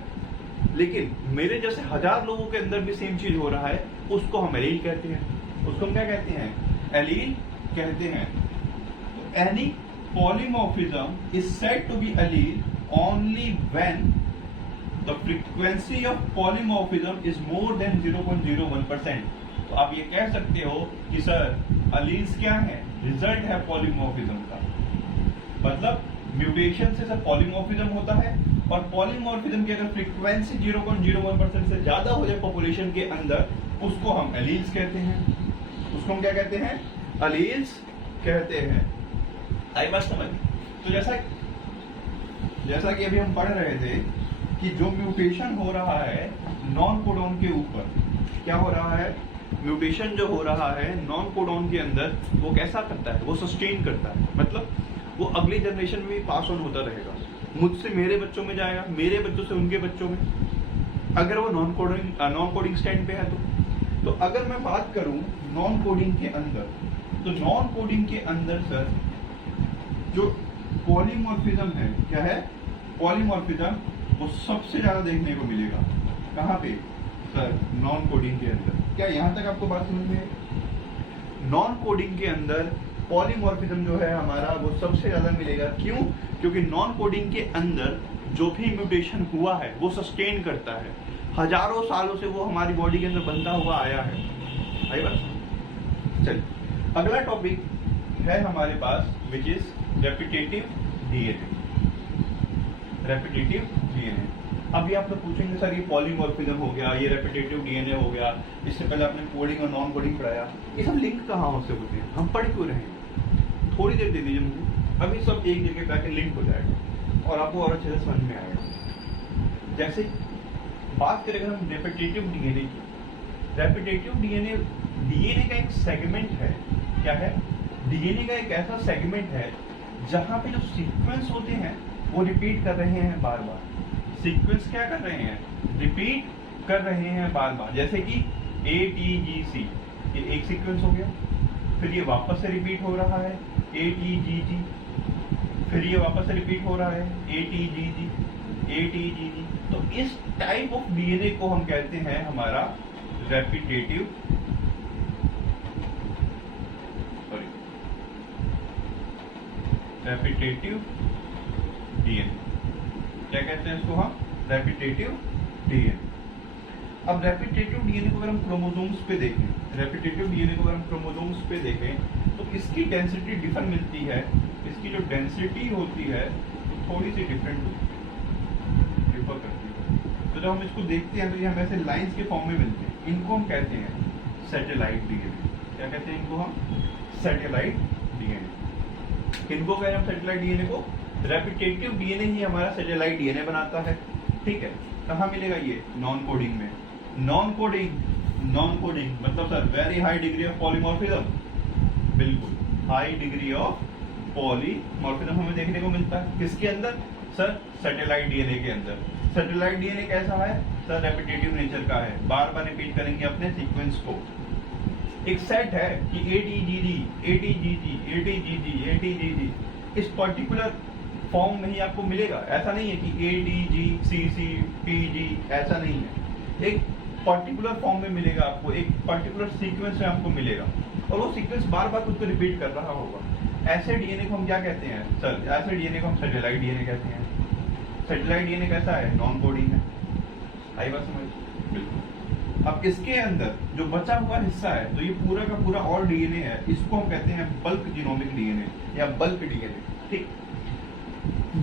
लेकिन मेरे जैसे 1000 लोगों के अंदर भी सेम चीज हो रहा है, उसको हम एलील कहते हैं। उसको हम क्या कहते हैं? एलील कहते हैं। Any polymorphism is said to be allele only when the frequency of polymorphism is more than 0.01%। तो आप ये कह सकते हो कि सर एलील्स क्या है? रिजल्ट है पॉलीमॉर्फिज्म का। मतलब म्यूटेशन से सर पॉलीमॉर्फिज्म होता है और पॉलीमॉर्फिज्म की अगर फ्रीक्वेंसी 0.01% से ज्यादा हो जाए पॉपुलेशन के अंदर, उसको हम एलील्स कहते हैं। उसको हम क्या कहते हैं? एलील्स कहते हैं। आई बात समझ? तो जैसा कि अभी हम पढ़ रहे थे कि जो म्यूटेशन हो रहा है नॉन कोडॉन के ऊपर, क्या हो रहा है? म्यूटेशन जो हो रहा है नॉन कोडॉन के अंदर, वो कैसा करता है? वो सस्टेन करता है, मतलब वो अगली जनरेशन में भी पास ऑन होता रहेगा। मुझसे मेरे बच्चों में जाएगा, मेरे बच्चों से उनके बच्चों में, अगर वो नॉन कोडिंग स्टैंड पे है तो अगर मैं बात करूं नॉन कोडिंग के अंदर, तो नॉन कोडिंग के अंदर सर जो पॉलीमॉर्फिज्म है, क्या है? पॉलीमॉर्फिज्म वो सबसे ज्यादा देखने को मिलेगा। कहाँ पे सर? नॉन कोडिंग के अंदर। क्या यहां तक आपको बात समझ में? नॉन कोडिंग के अंदर पॉलीमॉर्फिज्म जो है हमारा वो सबसे ज्यादा मिलेगा। क्यों? क्योंकि नॉन कोडिंग के अंदर जो भी म्यूटेशन हुआ है वो सस्टेन करता है, हजारों सालों से वो हमारी बॉडी के अंदर बनता हुआ आया है। आई बात? चलिए अगला टॉपिक है हमारे पास which is repetitive DNA. Repetitive DNA. अभी आप लोग पूछेंगे सर ये पॉलीमॉर्फिज्म हो गया, ये रेपिटेटिव डीएनए हो गया, इससे पहले आपने कोडिंग और नॉन कोडिंग पढ़ाया, ये सब लिंक कहाँ से होते हैं? हम पढ़ क्यों रहे हैं? थोड़ी देर दे दीजिए मुझे, अभी सब एक जगह पे आके लिंक हो जाएगा और आपको और अच्छे से समझ में आएगा। जैसे बात करें हम रेपिटेटिव डीएनए की, रेपिटेटिव डीएनए का एक सेगमेंट है। क्या है? डीएनए का एक ऐसा सेगमेंट है जहां पे जो सीक्वेंस होते हैं वो रिपीट कर रहे हैं बार बार। सीक्वेंस क्या कर रहे हैं? रिपीट कर रहे हैं बार बार। जैसे कि ATGC, ये एक सीक्वेंस हो गया, फिर ये वापस से रिपीट हो रहा है ATGG, फिर ये वापस से रिपीट हो रहा है ATGG, ATGG। तो इस टाइप ऑफ डीएनए को हम कहते हैं हमारा रेपिटेटिव डीएनए। क्या कहते हैं इसको हम? Repetitive DNA. अब रेपिटेटिव डीएनए को अगर हम क्रोमोसोम्स पे देखें, रेपिटेटिव डीएनए को अगर हम क्रोमोसोम्स पे देखें तो इसकी डेंसिटी डिफर मिलती है। इसकी जो डेंसिटी होती है तो थोड़ी सी डिफरेंट होती है, डिफर करती है। तो जब हम इसको देखते हैं तो ये हमें ऐसे लाइंस के फॉर्म में मिलते हैं। इनको हम कहते हैं सैटेलाइट डीएनए। क्या कहते हैं इनको हम? Satellite DNA. किनको कहें हम सैटेलाइट डीएनए को? रेपिटेटिव डीएनए ही हमारा सैटेलाइट डीएनए बनाता है। ठीक है, कहाँ मिलेगा ये? नॉन कोडिंग में। नॉन कोडिंग मतलब sir very high degree of polymorphism. बिल्कुल हाई डिग्री ऑफ पॉलीमॉर्फिज्म हमें देखने को मिलता है किसके अंदर सर, सैटेलाइट डीएनए के अंदर। सैटेलाइट डीएनए कैसा है सर, रेपिटेटिव नेचर का है, बार बार रिपीट करेंगे अपने सीक्वेंस को। एक सेट है कि ATGG ATGG ATGG ATGG इस पर्टिकुलर फॉर्म में ही आपको मिलेगा, ऐसा नहीं है कि ATG CC PG, ऐसा नहीं है। एक पर्टिकुलर फॉर्म में मिलेगा आपको, एक पर्टिकुलर सीक्वेंस में आपको मिलेगा और वो सीक्वेंस बार बार खुद को रिपीट कर रहा होगा। ऐसे डीएनए को हम क्या कहते हैं सर, ऐसे डीएनए को हम सैटेलाइट डीएनए कहते हैं। सैटेलाइट डीएनए कैसा है, नॉन कोडिंग है। आई बात समझ? बिल्कुल। अब इसके अंदर जो बचा हुआ हिस्सा है, तो ये पूरा का पूरा और डीएनए है, इसको हम कहते हैं बल्क जीनोमिक डीएनए या बल्क डीएनए। ठीक,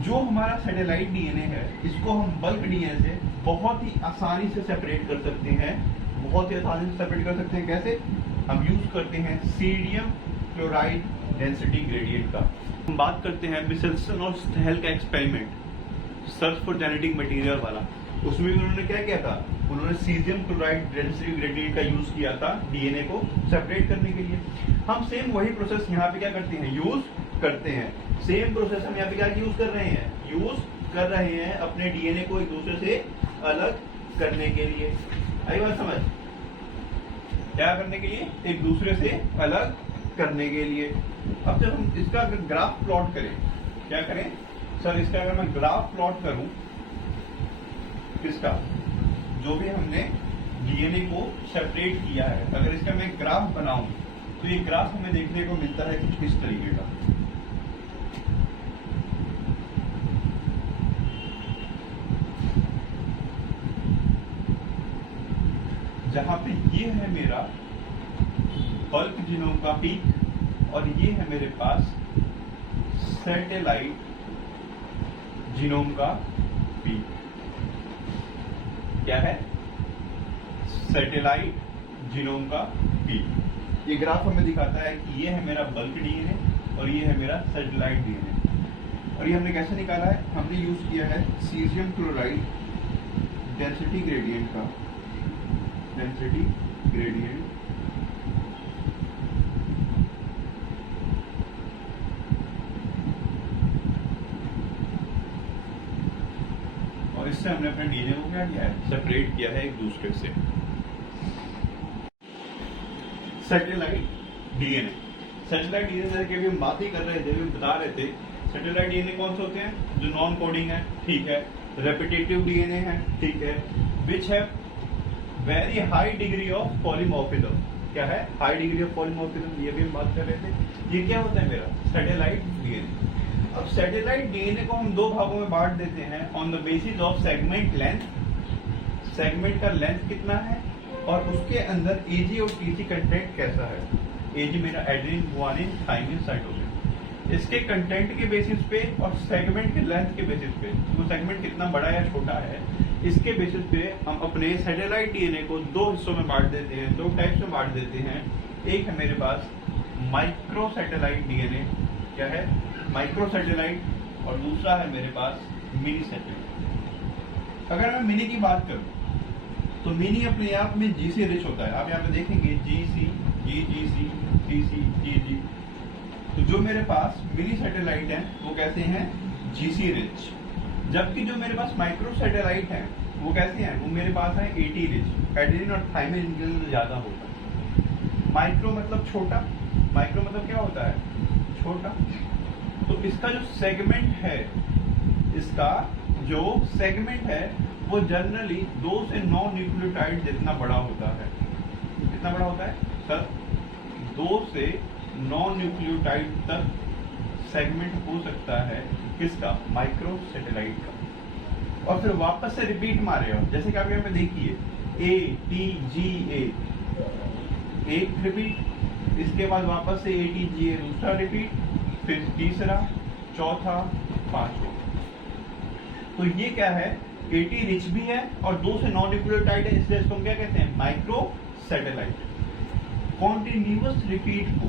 जो हमारा सैटेलाइट डीएनए है इसको हम बल्क डीएनए से बहुत ही आसानी से सेपरेट कर सकते हैं। बहुत ही आसानी से सेपरेट कर सकते हैं। कैसे? हम यूज करते हैं सीडियम क्लोराइड डेंसिटी ग्रेडियंट का। हम बात करते हैं मिचेल्सन और स्टेहल का experiment, search for genetic material वाला। उसमें उन्होंने क्या किया था, उन्होंने सीडियम क्लोराइड डेंसिटी ग्रेडियंट का यूज किया था डीएनए को सेपरेट करने के लिए। हम सेम वही प्रोसेस यहाँ पे क्या करते हैं, यूज करते हैं। सेम प्रोसेस हम यहाँ पे क्या यूज कर रहे हैं, यूज कर रहे हैं अपने डीएनए को एक दूसरे से अलग करने के लिए। आई बात समझ? क्या करने के लिए, एक दूसरे से अलग करने के लिए। अब जब हम इसका अगर ग्राफ प्लॉट करें, क्या करें सर, इसका अगर मैं ग्राफ प्लॉट करूं, किसका, जो भी हमने डीएनए को सेपरेट किया है, अगर इसका मैं ग्राफ बनाऊं तो ये ग्राफ हमें देखने को मिलता है कुछ इस तरीके का। जहां पे ये है मेरा बल्क जीनोम का पीक और ये है मेरे पास सैटेलाइट जीनोम का पीक। क्या है? सैटेलाइट जीनोम का पीक। ये ग्राफ हमें दिखाता है कि ये है मेरा बल्क डीएनए और ये है मेरा सैटेलाइट डीएनए। और ये हमने कैसे निकाला है, हमने यूज किया है सीजियम क्लोराइड डेंसिटी ग्रेडियंट का, डेंसिटी ग्रेडियंट। और इससे हमने अपने डीएनए को क्या किया है, सेपरेट किया है एक दूसरे से। सैटेलाइट डीएनए, सैटेलाइट डीएनए की हम बात ही कर रहे थे, हम बता रहे थे सैटेलाइट डीएनए कौन से होते हैं, जो नॉन कोडिंग है, ठीक है, रेपिटेटिव डीएनए है, ठीक है, विच है very high degree of polymorphism. क्या है? हाई डिग्री ऑफ पॉलीमॉर्फिज्म, ये भी हम बात कर रहे थे। ये क्या होता है मेरा सैटेलाइट डीएनए। अब सैटेलाइट डीएनए को हम दो भागों में बांट देते हैं on the basis of segment length, segment का लेंथ कितना है और उसके अंदर एजी और टीसी कंटेंट कैसा है। एजी मेरा एडेनिन, गुआनिन, थाइमिन, साइटोसिन, इसके कंटेंट के बेसिस पे और सेगमेंट के लेंथ के बेसिस पे, वो सेगमेंट कितना बड़ा या छोटा है, इसके बेसिस पे हम अपने सैटेलाइट डीएनए को दो हिस्सों में बांट देते हैं, दो टाइप्स में बांट देते हैं। एक है मेरे पास माइक्रो सैटेलाइट डीएनए, क्या है, माइक्रो सैटेलाइट, और दूसरा है मेरे पास मिनी सैटेलाइट। अगर मैं मिनी की बात करूं तो मिनी अपने आप में जी से रिच होता है। आप यहाँ पे देखेंगे GC, GGC, CC, GG। तो जो मेरे पास मिनी सैटेलाइट है वो कैसे हैं, GC रिच। जबकि जो मेरे पास माइक्रो सैटेलाइट है वो कैसे हैं, वो मेरे पास है AT रिच। एडेनिन और थाइमिन इनके अंदर ज्यादा होता है। माइक्रो मतलब छोटा, माइक्रो मतलब क्या होता है, छोटा। तो इसका जो सेगमेंट है, इसका जो सेगमेंट है वो जनरली 2 से 9 न्यूक्लियोटाइड जितना बड़ा होता है। कितना बड़ा होता है सर, 2 से 9 न्यूक्लियोटाइड तक सेगमेंट हो सकता है किसका, माइक्रो सैटेलाइट का। और फिर वापस से रिपीट मारे हो, जैसे कि आप यहाँ पे देखिए ATGA एक रिपीट, इसके बाद वापस से ATGA दूसरा रिपीट, फिर तीसरा, चौथा, पांचवा। तो ये क्या है, AT रिच भी है और 2 से 9 न्यूक्लियोटाइड है, इसलिए इसको हम क्या कहते हैं, माइक्रो सैटेलाइट। कॉन्टिन्यूअस रिपीट को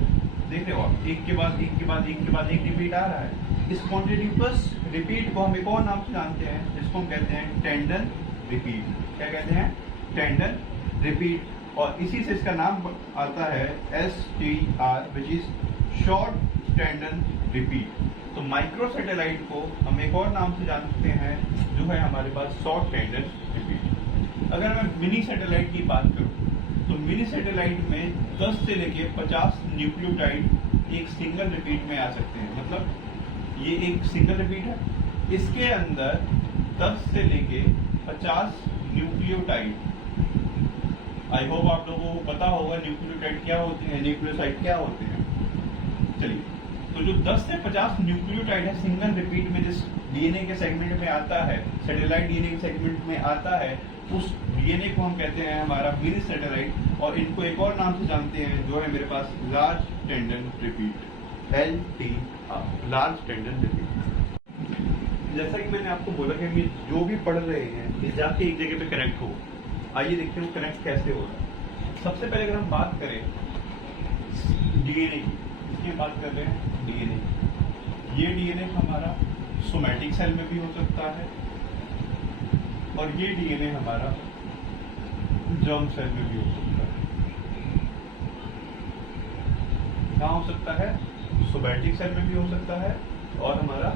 देख रहे हो आप, एक के बाद एक के बाद एक के बाद एक रिपीट आ रहा है। इस कॉन्टिन्यूअस रिपीट को हम एक और नाम से जानते हैं, जिसको हम कहते हैं टेंडन रिपीट। क्या कहते हैं, टेंडन रिपीट। और इसी से इसका नाम आता है STR, which is short tendon repeat. तो माइक्रो सैटेलाइट को हम एक और नाम से जानते हैं जो है हमारे पास शॉर्ट टेंडन रिपीट। अगर मैं मिनी सैटेलाइट की बात करूं तो मिनी सैटेलाइट में 10 से लेके 50 न्यूक्लियोटाइड एक सिंगल रिपीट में आ सकते हैं। मतलब ये एक सिंगल रिपीट है, इसके अंदर 10 से लेके 50 न्यूक्लियोटाइड। आई होप आप लोगों को पता होगा न्यूक्लियोटाइड क्या होते हैं, न्यूक्लियोसाइड क्या होते हैं। चलिए, तो जो 10 से 50 न्यूक्लियोटाइड है सिंगल रिपीट में जिस डीएनए के सेगमेंट में आता है, सैटेलाइट डीएनए के सेगमेंट में आता है, उस डीएनए को हम कहते हैं हमारा मिनी सैटेलाइट। और इनको एक और नाम से जानते हैं जो है मेरे पास large tandem repeat, LTR, large tandem repeat. जैसा कि मैंने आपको बोला कि हम जो भी पढ़ रहे हैं ये जाके एक जगह पे कनेक्ट हो। आइए देखते हैं वो कनेक्ट कैसे हो रहा है। सबसे पहले अगर हम बात करें डीएनए की, इसकी बात कर रहे हैं डीएनए। ये डीएनए हमारा सोमैटिक सेल में भी हो सकता है और ये डीएनए हमारा जर्म सेल में भी हो सकता है। कहाँ हो सकता है? सोमैटिक सेल में भी हो सकता है और हमारा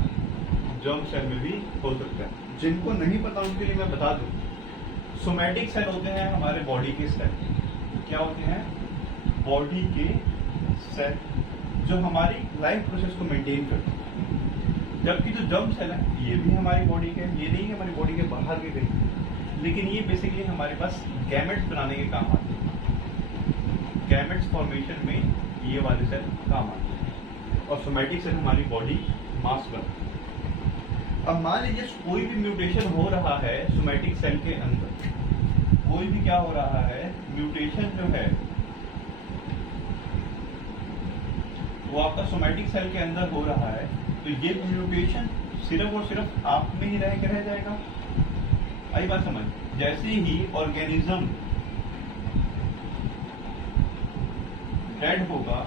जर्म सेल में भी हो सकता है। जिनको नहीं पता उनके लिए मैं बता दूं, सोमैटिक सेल होते हैं हमारे बॉडी के सेल। क्या होते हैं? बॉडी के सेल जो हमारी लाइफ प्रोसेस को मेंटेन करते हैं। जबकि जो जर्म सेल है ये भी हमारी बॉडी के, ये नहीं हमारी बॉडी के बाहर के कहीं, लेकिन ये बेसिकली हमारे पास गैमेट्स बनाने के काम आते हैं। गैमेट्स फॉर्मेशन में ये वाले सेल काम आते हैं और सोमैटिक सेल हमारी बॉडी मास बनाते हैं। अब मान लीजिए कोई भी म्यूटेशन हो रहा है सोमैटिक सेल के अंदर, कोई भी क्या हो रहा है, म्यूटेशन जो है वो आपका सोमैटिक सेल के अंदर हो रहा है, तो ये म्यूटेशन सिर्फ और सिर्फ आप में ही रह जाएगा। आई बात समझ? जैसे ही ऑर्गेनिज्म डेड होगा,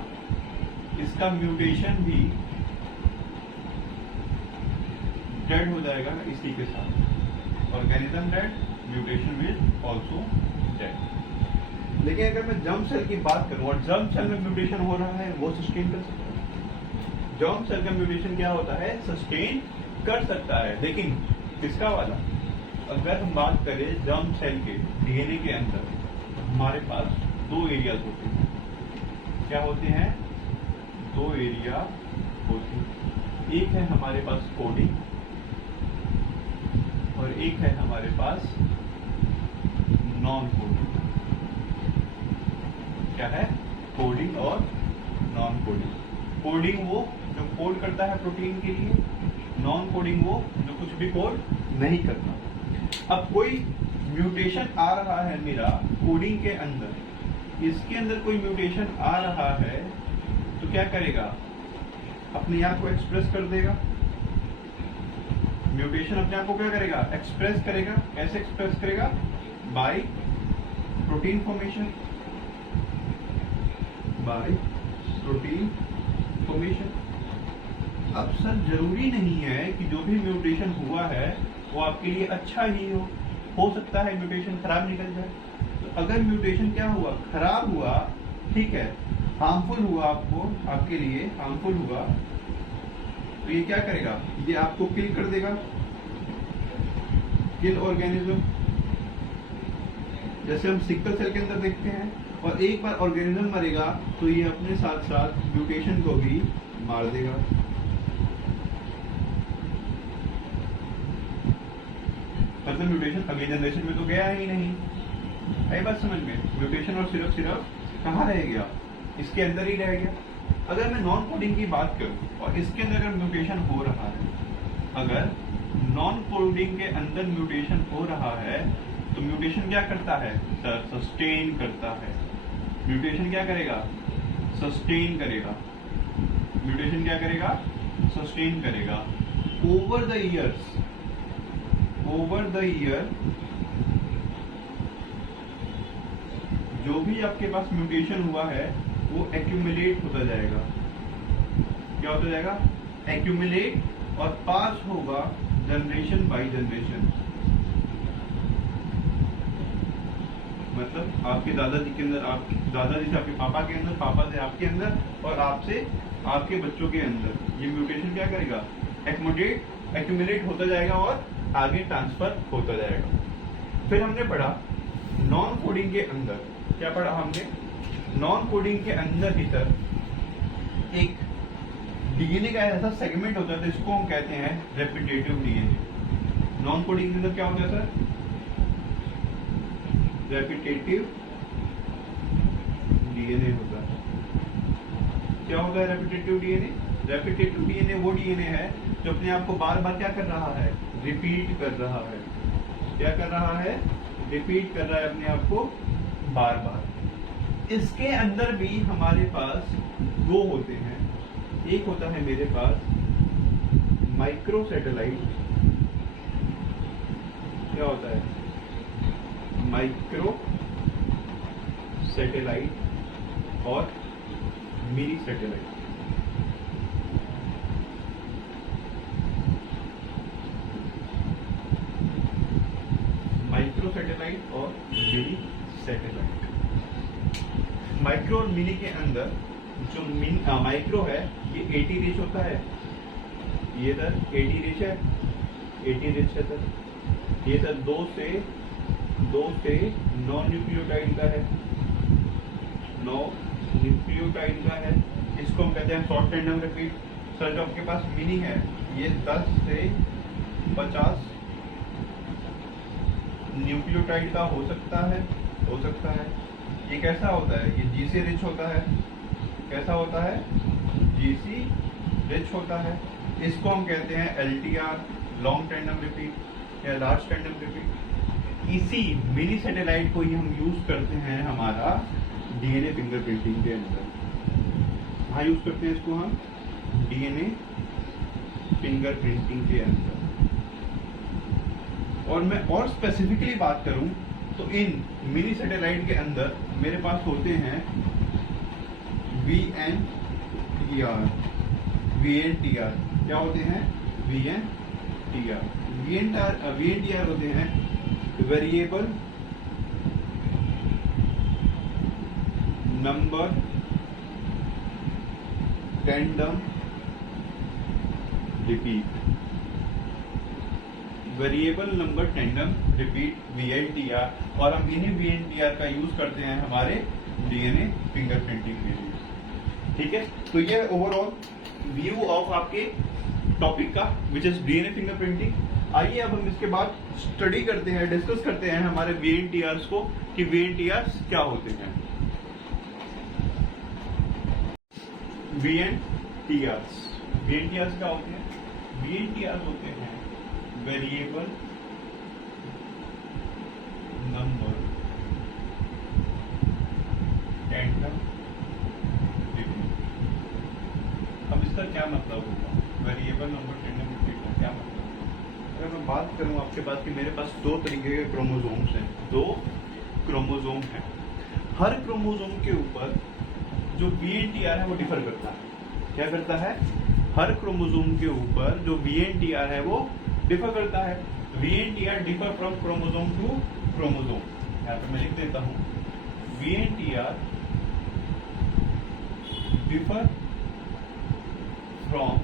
इसका म्यूटेशन भी डेड हो जाएगा इसी के साथ। Organism dead, mutation will also dead. लेकिन अगर मैं जर्म सेल की बात करूं और जर्म सेल में म्यूटेशन हो रहा है, वो सस्टेन कर सकता है। जर्म सेल का म्यूटेशन क्या होता है? सस्टेन कर सकता है। लेकिन किसका वाला? अगर हम बात करें जर्म सेल के डीएनए के अंदर, तो हमारे पास 2 एरियाज होते हैं। क्या होते हैं? 2 एरिया होते हैं। एक है हमारे पास कोडिंग और एक है हमारे पास नॉन कोडिंग। क्या है? कोडिंग और नॉन कोडिंग। कोडिंग वो जो कोड करता है प्रोटीन के लिए, नॉन कोडिंग वो जो कुछ भी कोड नहीं करता। अब कोई म्यूटेशन आ रहा है मेरा कोडिंग के अंदर, इसके अंदर कोई म्यूटेशन आ रहा है तो क्या करेगा? अपने आप को एक्सप्रेस कर देगा। म्यूटेशन अपने आप को क्या करेगा? एक्सप्रेस करेगा। कैसे एक्सप्रेस करेगा? Bye protein formation, bye protein formation. अब सर जरूरी नहीं है कि जो भी म्यूटेशन हुआ है वो आपके लिए अच्छा ही हो सकता है म्यूटेशन खराब निकल जाए। तो अगर म्यूटेशन क्या हुआ? खराब हुआ, ठीक है, हार्मफुल हुआ, आपके लिए हार्मफुल हुआ, तो ये क्या करेगा? ये आपको किल कर देगा, किल ऑर्गेनिज्म। जैसे हम सिकल सेल के अंदर देखते हैं, और एक बार ऑर्गेनिज्म मरेगा तो ये अपने साथ साथ म्यूटेशन को भी मार देगा। मतलब म्यूटेशन अगली जनरेशन में तो गया ही नहीं। आई बात समझ में? म्यूटेशन और सिर्फ कहाँ रह गया? इसके अंदर ही रह गया। अगर मैं नॉन कोडिंग की बात करूं और इसके अंदर अगर म्यूटेशन हो रहा है, अगर नॉन कोडिंग के अंदर म्यूटेशन हो रहा है तो म्यूटेशन क्या करता है? सस्टेन करता है। म्यूटेशन क्या करेगा? सस्टेन करेगा। म्यूटेशन क्या करेगा? सस्टेन करेगा। Over the years, over the year जो भी आपके पास म्यूटेशन हुआ है वो एक्यूमुलेट होता जाएगा। क्या होता जाएगा? एक्यूमुलेट, और पास होगा जनरेशन बाय जनरेशन। मतलब आपके दादाजी के अंदर, आप दादाजी से आपके पापा के अंदर, पापा से आपके अंदर, और आपसे आपके बच्चों के अंदर ये म्यूटेशन क्या करेगा, एक्यूमुलेट होता जाएगा और आगे ट्रांसफर होता जाएगा। फिर हमने पढ़ा नॉन कोडिंग के अंदर, क्या पढ़ा हमने, नॉन कोडिंग के अंदर भीतर एक डीएनए का ऐसा सेगमेंट होता है जिसको हम कहते हैं रेपिटेटिव डीएनए। नॉन कोडिंग के अंदर क्या होता है सर, रेपिटेटिव डीएनए होता है। क्या होता है रेपिटेटिव डीएनए? रेपिटेटिव डीएनए वो डीएनए है जो अपने आप को बार बार क्या कर रहा है, रिपीट कर रहा है। क्या कर रहा है, रिपीट कर रहा है अपने आप को बार बार। इसके अंदर भी हमारे पास दो होते हैं, एक होता है मेरे पास माइक्रो सैटेलाइट, क्या होता है, माइक्रो सैटेलाइट और मिनी सैटेलाइट। माइक्रो सैटेलाइट और मिनी सैटेलाइट। माइक्रो और मिनी के अंदर जो माइक्रो है ये 80 रिच होता है, ये सर 80 रिच है, 80 रिच है सर। ये सर 2 से 9 न्यूक्लियोटाइड का है, 9 न्यूक्लियोटाइड का है। इसको हम कहते हैं शॉर्ट टैंडम रिपीट। सर जो आपके पास मिनी है ये 10 से 50 न्यूक्लियोटाइड का हो सकता है, हो सकता है। ये कैसा होता है, ये जी से रिच होता है। कैसा होता है, जीसी रिच होता है। इसको हम कहते हैं एलटीआर, लॉन्ग टैंडम रिपीट या लार्ज टैंडम रिपीट। इसी मिनी सैटेलाइट को ही हम यूज करते हैं हमारा डीएनए फिंगरप्रिंटिंग के अंदर। हाँ यूज करते हैं इसको हम डीएनए फिंगरप्रिंटिंग के अंदर। और मैं और स्पेसिफिकली बात करूं तो इन मिनी सैटेलाइट के अंदर मेरे पास होते हैं VNTR, VNTR क्या होते हैं, VNTR, VNTR होते हैं variable number tandem repeat, variable number tandem repeat VNTR। और हम इन्हीं VNTR का यूज करते हैं हमारे डीएनए फिंगरप्रिंटिंग के लिए। ठीक है, तो ये ओवरऑल व्यू ऑफ आपके टॉपिक का विच इज डीएनए फिंगरप्रिंटिंग। आइए अब हम इसके बाद स्टडी करते हैं, डिस्कस करते हैं हमारे VNTRs को कि VNTRs क्या होते हैं। VNTRs क्या होते हैं, VNTRs होते हैं वेरिएबल नंबर टैंडम रिपीट। अब इसका क्या मतलब होगा, वेरिएबल नंबर टैंडम रिपीट का क्या मतलब होगा? अगर मैं बात करूं आपके पास कि मेरे पास 2 तरीके के क्रोमोसोम्स हैं, 2 क्रोमोसोम हैं। हर क्रोमोसोम के ऊपर जो VNTR है वो डिफर करता है। क्या करता है, हर क्रोमोसोम के ऊपर जो VNTR है वो डिफर करता है। VNTR differ from chromosome to chromosome. यहाँ पे मैं लिख देता हूं VNTR differ from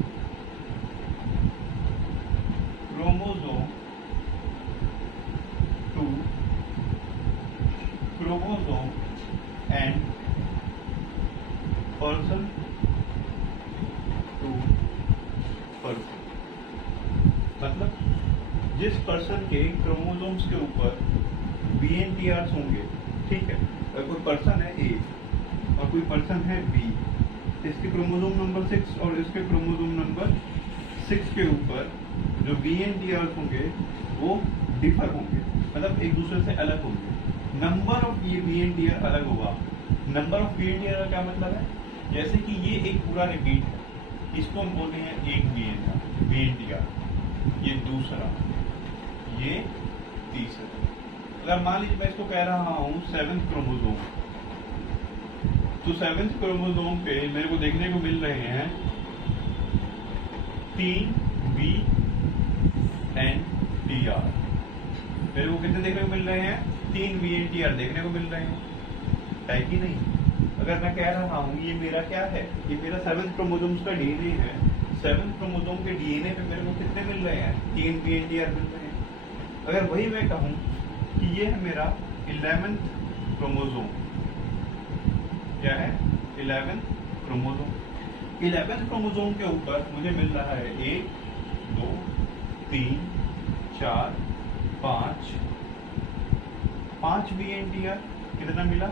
chromosome to chromosome and person to person. मतलब जिस पर्सन के क्रोमोसोम्स के ऊपर VNTRs होंगे, ठीक है, अगर कोई पर्सन है A और कोई पर्सन है B, इसके क्रोमोसोम नंबर 6 और इसके क्रोमोसोम नंबर 6 के ऊपर जो VNTRs होंगे वो डिफर होंगे, मतलब एक दूसरे से अलग होंगे। नंबर ऑफ ये VNTR अलग होगा। नंबर ऑफ VNTR का क्या मतलब है, जैसे कि ये एक पूरा रिपीट है, इसको हम बोलते हैं एक VNTR, ये दूसरा, ये तीसरा। अगर मान लीजिए मैं इसको कह रहा हूं 7th क्रोमोसोम, तो 7th क्रोमोसोम पे मेरे को देखने को मिल रहे हैं 3 VNTR, मेरे को कितने देखने को मिल रहे हैं? 3 VNTR देखने को मिल रहे हैं, है कि नहीं? अगर मैं कह रहा हूँ ये मेरा क्या है, ये मेरा 7th क्रोमोसोम्स का डीएनए है, 7th क्रोमोसोम के डीएनए पे मेरे को कितने मिल रहे हैं? 3 VNTR मिल रहे हैं। अगर वही मैं कहूँ कि ये है मेरा 11th क्रोमोसोम, क्या है? 11th chromosome. 11th क्रोमोसोम के ऊपर मुझे मिल रहा है 1 2 3 4 5 VNTR। कितना मिला?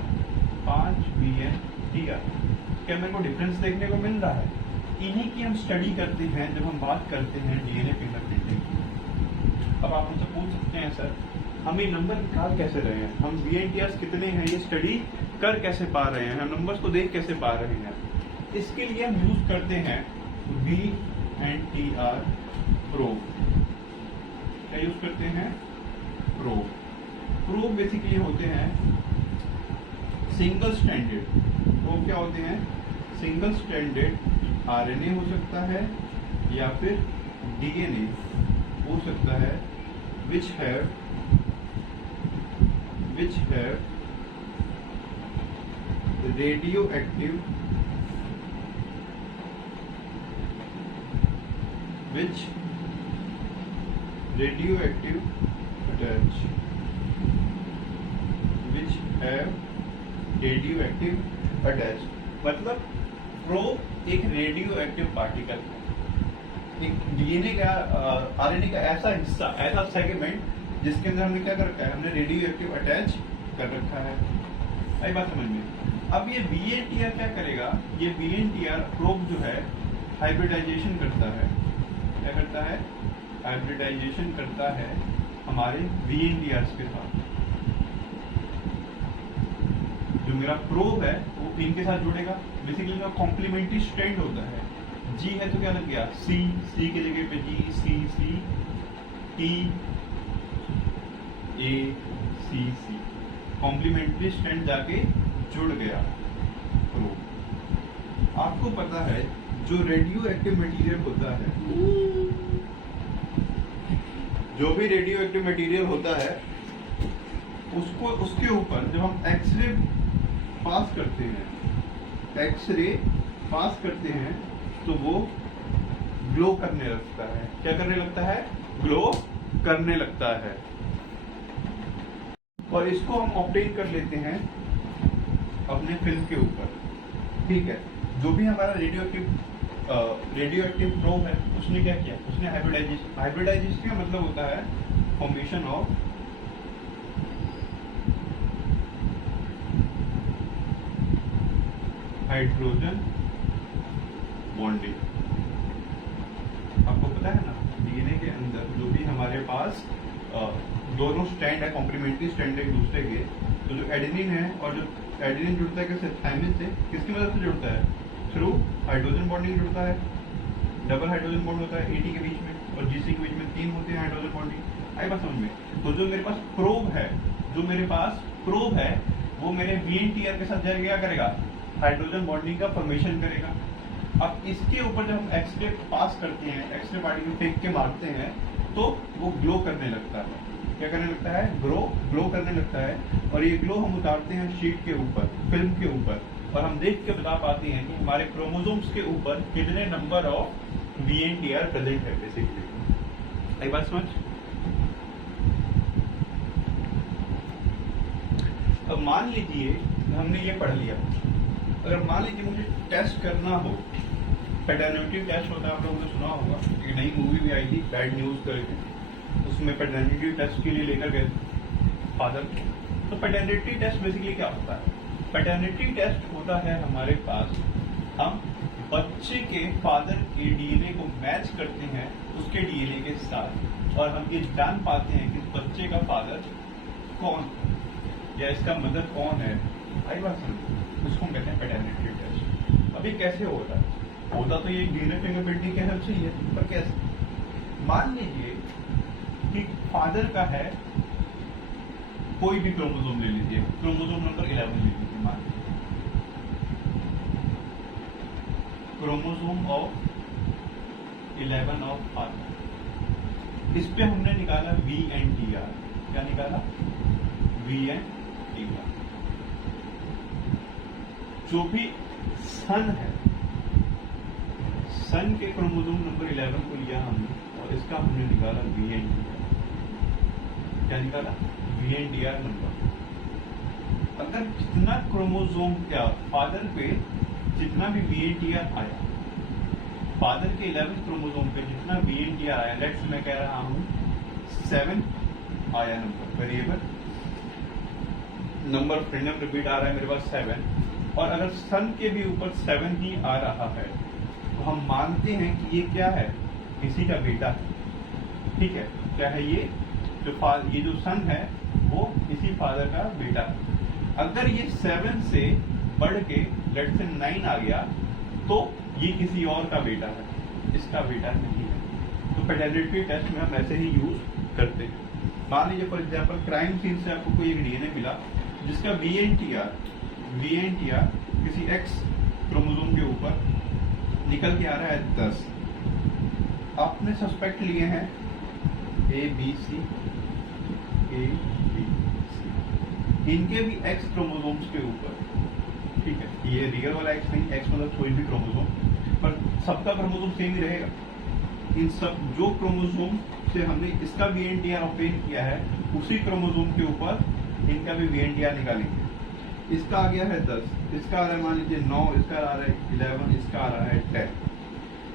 5 VNTR। क्या मेरे को डिफरेंस देखने को मिल रहा है? इन्हीं की हम स्टडी करते हैं जब हम बात करते हैं डीएनए फिंगरप्रिंटिंग की। अब आप मुझसे पूछ सकते हैं सर हम ये नंबर निकाल कैसे रहे हैं, हम VNTR कितने हैं ये स्टडी कर कैसे पा रहे हैं, हम नंबर्स को देख कैसे पा रहे हैं? इसके लिए हम यूज करते हैं VNTR प्रोब। क्या यूज करते हैं? प्रोब। प्रोब बेसिकली होते हैं सिंगल स्ट्रैंडेड। प्रोब क्या होते हैं? सिंगल स्ट्रैंडेड आरएनए हो सकता है या फिर डीएनए हो सकता है, which have radioactive attach। मतलब प्रोब एक रेडियो एक्टिव पार्टिकल है, एक डीएनए का आरएनए का ऐसा हिस्सा, ऐसा सेगमेंट जिसके अंदर हमने क्या कर रखा है? हमने रेडियो एक्टिव अटैच कर रखा है। आई बात समझ में? अब ये VNTR क्या करेगा? ये VNTR प्रोब जो है हाइब्रिडाइजेशन करता है। क्या करता है? हाइब्रिडाइजेशन करता है हमारे VNTRs के साथ। जो मेरा प्रोब है वो इनके साथ जुड़ेगा। बेसिकली इनका कॉम्प्लीमेंट्री स्ट्रैंड होता है। G है तो क्या लग गया? C की जगह पे G, C T A C complementary strand जाके जुड़ गया प्रोब। आपको पता है जो रेडियो एक्टिव मटेरियल होता है, जो भी रेडियो एक्टिव मटेरियल होता है उसको, उसके ऊपर जब हम एक्सरे पास करते हैं तो वो ग्लो करने लगता है। क्या करने लगता है? ग्लो करने लगता है। और इसको हम ऑब्टेन कर लेते हैं अपने फिल्म के ऊपर। ठीक है, जो भी हमारा रेडियो एक्टिव प्रोब है उसने क्या किया? उसने हाइब्रिडाइजेशन का मतलब होता है फॉर्मेशन ऑफ हाइड्रोजन बॉन्डिंग। आपको पता है ना डीएनए के अंदर जो भी हमारे पास दोनों स्ट्रैंड है, कॉम्प्लीमेंट्री स्ट्रैंड है एक दूसरे के, तो जो एडेनिन है और जो एडेनिन जुड़ता है किससे? थायमिन से। किसकी मदद से जुड़ता है? थ्रू हाइड्रोजन बॉन्डिंग जुड़ता है। डबल हाइड्रोजन बॉन्ड होता है AT के बीच में और GC के बीच में 3 होते हैं हाइड्रोजन बॉन्डिंग। आई बात समझ में? तो जो मेरे पास प्रोब है, वो मेरे VNTR के साथ जाएगा, क्या करेगा? हाइड्रोजन बॉन्डिंग का फॉर्मेशन करेगा। अब इसके ऊपर जब हम एक्सरे पास करते हैं, एक्सरे पार्टिकल फेंक के मारते हैं तो वो ग्लो करने लगता है। क्या करने लगता है? ग्लो करने लगता है। और ये ग्लो हम उतारते हैं शीट के ऊपर, फिल्म के ऊपर, और हम देख के बता पाते हैं कि हमारे क्रोमोसोम्स के ऊपर कितने नंबर ऑफ VNTR प्रेजेंट है बेसिकली। एक बात समझ? अब मान लीजिए हमने ये पढ़ लिया, अगर मान लीजिए मुझे टेस्ट करना हो, पैटर्निटी टेस्ट होता है, आप लोगों ने सुना होगा, एक नई मूवी भी आई थी बैड न्यूज करके, उसमें पैटर्निटी टेस्ट के लिए लेकर गए फादर। तो पैटर्निटी टेस्ट बेसिकली क्या होता है? पैटर्निटी टेस्ट होता है हमारे पास, हम बच्चे के फादर के डीएनए को मैच करते हैं उसके डीएनए के साथ, और हम ये जान पाते हैं कि बच्चे का फादर कौन है या इसका मदर कौन है। आई बात समझ? उसको हम कहते हैं पैटर्निटी टेस्ट। अभी कैसे होता है? होता तो ये डीएनए फिंगरप्रिंटिंग के हेल्प से ही है, पर कैसे? मान लीजिए कि फादर का है कोई भी क्रोमोसोम ले लीजिए, क्रोमोसोम नंबर 11 ले लीजिए, मान लीजिए क्रोमोसोम ऑफ 11 ऑफ फादर। इस पे हमने निकाला VNTR। क्या निकाला, VNT का। जो भी सन है, सन के क्रोमोसोम नंबर 11 को लिया हमने और इसका हमने निकाला VNTR। क्या निकाला, VNTR नंबर। अगर जितना क्रोमोसोम क्या फादर पे जितना भी VNTR आया, फादर के 11 क्रोमोसोम पे जितना VNTR आया, लेट्स मैं कह रहा हूं 7 आया नंबर, वेरिएबल नंबर फ्रेंडम रिपीट आ रहा है मेरे पास 7, और अगर सन के भी ऊपर 7 ही आ रहा है तो हम मानते हैं कि ये क्या है, किसी का बेटा है। ठीक है, क्या है ये जो सन है वो किसी फादर का बेटा है। अगर ये 7 से बढ़ के लेट्स से 9 आ गया तो ये किसी और का बेटा है, इसका बेटा नहीं है। तो पैटर्निटी टेस्ट में हम ऐसे ही यूज करते हैं। मान लीजिए फॉर एग्जाम्पल क्राइम सीन से आपको कोई एक डीएनए मिला जिसका VNTR किसी X क्रोमोसोम के ऊपर निकल के आ रहा है 10। आपने सस्पेक्ट लिए हैं ABC, इनके भी X क्रोमोसोम्स के ऊपर। ठीक है, ये रियल वाला X नहीं, X मतलब कोई भी क्रोमोसोम, पर सबका क्रोमोसोम सेम ही रहेगा। इन सब जो क्रोमोसोम से हमने इसका VNTR ऑब्टेन किया है उसी क्रोमोसोम के ऊपर इनका भी VNTR निकालेंगे। इसका आ गया है 10, इसका आ रहा है मान लीजिए 9, इसका आ रहा है 11, इसका आ रहा है 10।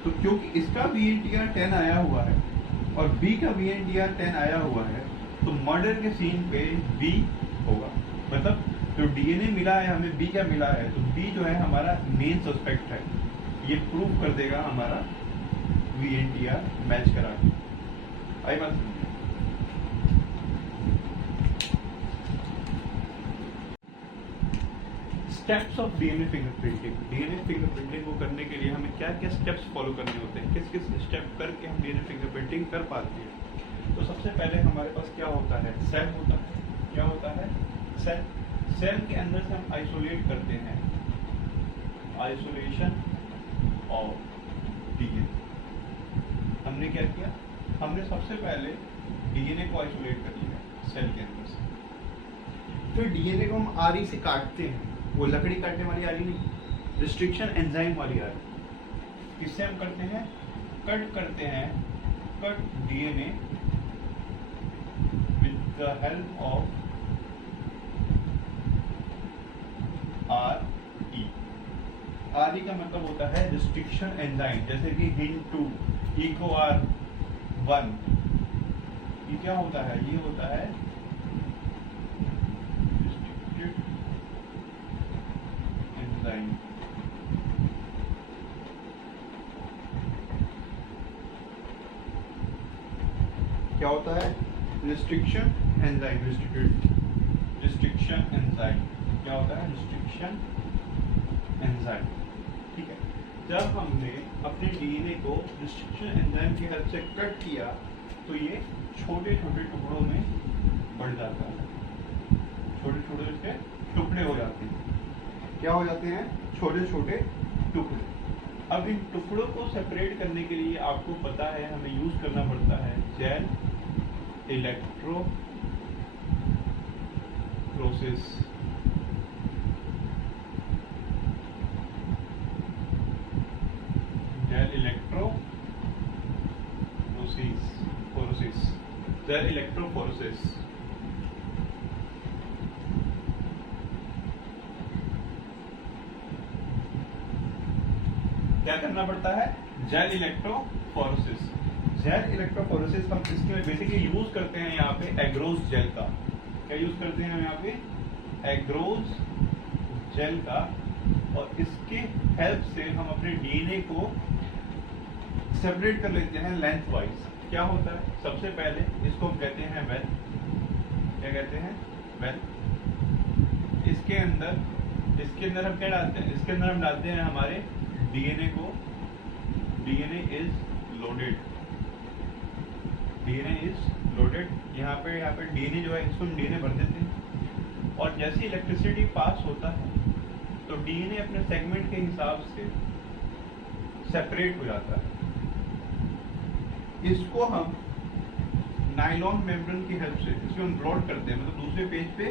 तो क्योंकि इसका VNTR 10 आया हुआ है और B का VNTR 10 आया हुआ है तो मर्डर के सीन पे B होगा। मतलब जो डीएनए मिला है हमें B का मिला है तो B जो है हमारा मेन सस्पेक्ट है। ये प्रूव कर देगा हमारा VNTR मैच करा के। आई बात? Steps of DNA fingerprinting. DNA fingerprinting को करने के लिए हमें क्या क्या स्टेप्स फॉलो करने होते हैं, किस किस स्टेप करके हम डीएनए फिंगरप्रिंटिंग कर पाते हैं। तो सबसे पहले हमारे पास क्या होता है, सेल होता है। क्या होता है, सेल। सेल के अंदर से हम आइसोलेट करते हैं, आइसोलेशन ऑफ डीएनए। हमने क्या किया, हमने सबसे पहले डीएनए को आइसोलेट कर लिया सेल के अंदर से। फिर डीएनए को हम आरी से काटते हैं, वो लकड़ी काटने वाली आरी नहीं, रिस्ट्रिक्शन एंजाइम वाली आरी। किससे हम करते हैं, कट करते हैं, cut DNA with the help of RE। RE का मतलब होता है रिस्ट्रिक्शन एंजाइम, जैसे कि HIN2, EcoR1। ये क्या होता है, ये होता है रिस्ट्रिक्टेड एंजाइम। क्या होता है, रिस्ट्रिक्शन एंजाइम, रिस्ट्रिक्शन एंजाइम। क्या होता है, रिस्ट्रिक्शन एंजाइम। ठीक है, जब हमने अपने डीएनए को रिस्ट्रिक्शन एंजाइम की हेल्प से कट किया तो ये छोटे छोटे टुकड़ों में बढ़ जाता है, छोटे छोटे इसके टुकड़े हो जाते हैं। क्या हो जाते हैं, छोटे छोटे टुकड़े। अब इन टुकड़ों को सेपरेट करने के लिए आपको पता है हमें यूज करना पड़ता है gel electro process. Gel electrophoresis. क्या करना पड़ता है, जेल इलेक्ट्रोफोरेसिस। जेल इलेक्ट्रोफोरेसिस हम इसके बेसिकली यूज करते हैं यहाँ पे एग्रोज जेल का। क्या यूज करते हैं हम यहाँ पे, एग्रोज जेल का। और इसके हेल्प से हम अपने डीएनए को सेपरेट कर लेते हैं लेंथ वाइज। क्या होता है, सबसे पहले इसको हम कहते हैं वेल। क्या कहते हैं, वेल। इसके अंदर हम क्या डालते हैं, इसके अंदर हम डालते हैं हमारे डीएनए को। DNA is loaded, DNA is loaded. यहाँ पे डीएनए जो है इसको हम डीएनए भर देते हैं और जैसे इलेक्ट्रिसिटी पास होता है तो डीएनए अपने सेगमेंट के हिसाब से सेपरेट हो जाता है। इसको हम नायलॉन मेम्ब्रेन की हेल्प से इसको हम ब्रॉड करते हैं, मतलब दूसरे पेज पे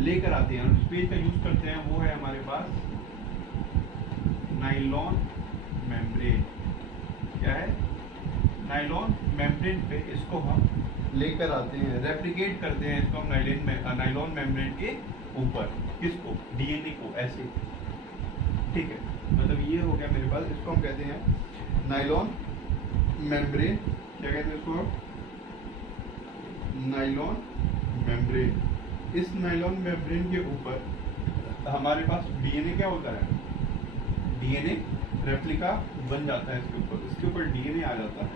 लेकर आते हैं। और जिस पेज का यूज करते हैं वो है हमारे पास नायलॉन मेम्ब्रेन। क्या है? नायलॉन मेम्ब्रेन पे इसको हम लेकर आते हैं, रेप्लिकेट करते हैं इसको हम नायलॉन मेम्ब्रेन के ऊपर। किसको? डीएनए को। ऐसे, ठीक है, मतलब ये हो गया मेरे पास। इसको हम कहते हैं नायलॉन मेम्ब्रेन। क्या कहते हैं इसको? Nylon membrane. इस नायलॉन मेम्ब्रेन के ऊपर हमारे पास डीएनए क्या होता है? डीएनए रेप्लिका बन जाता है इसके ऊपर डीएनए आ जाता है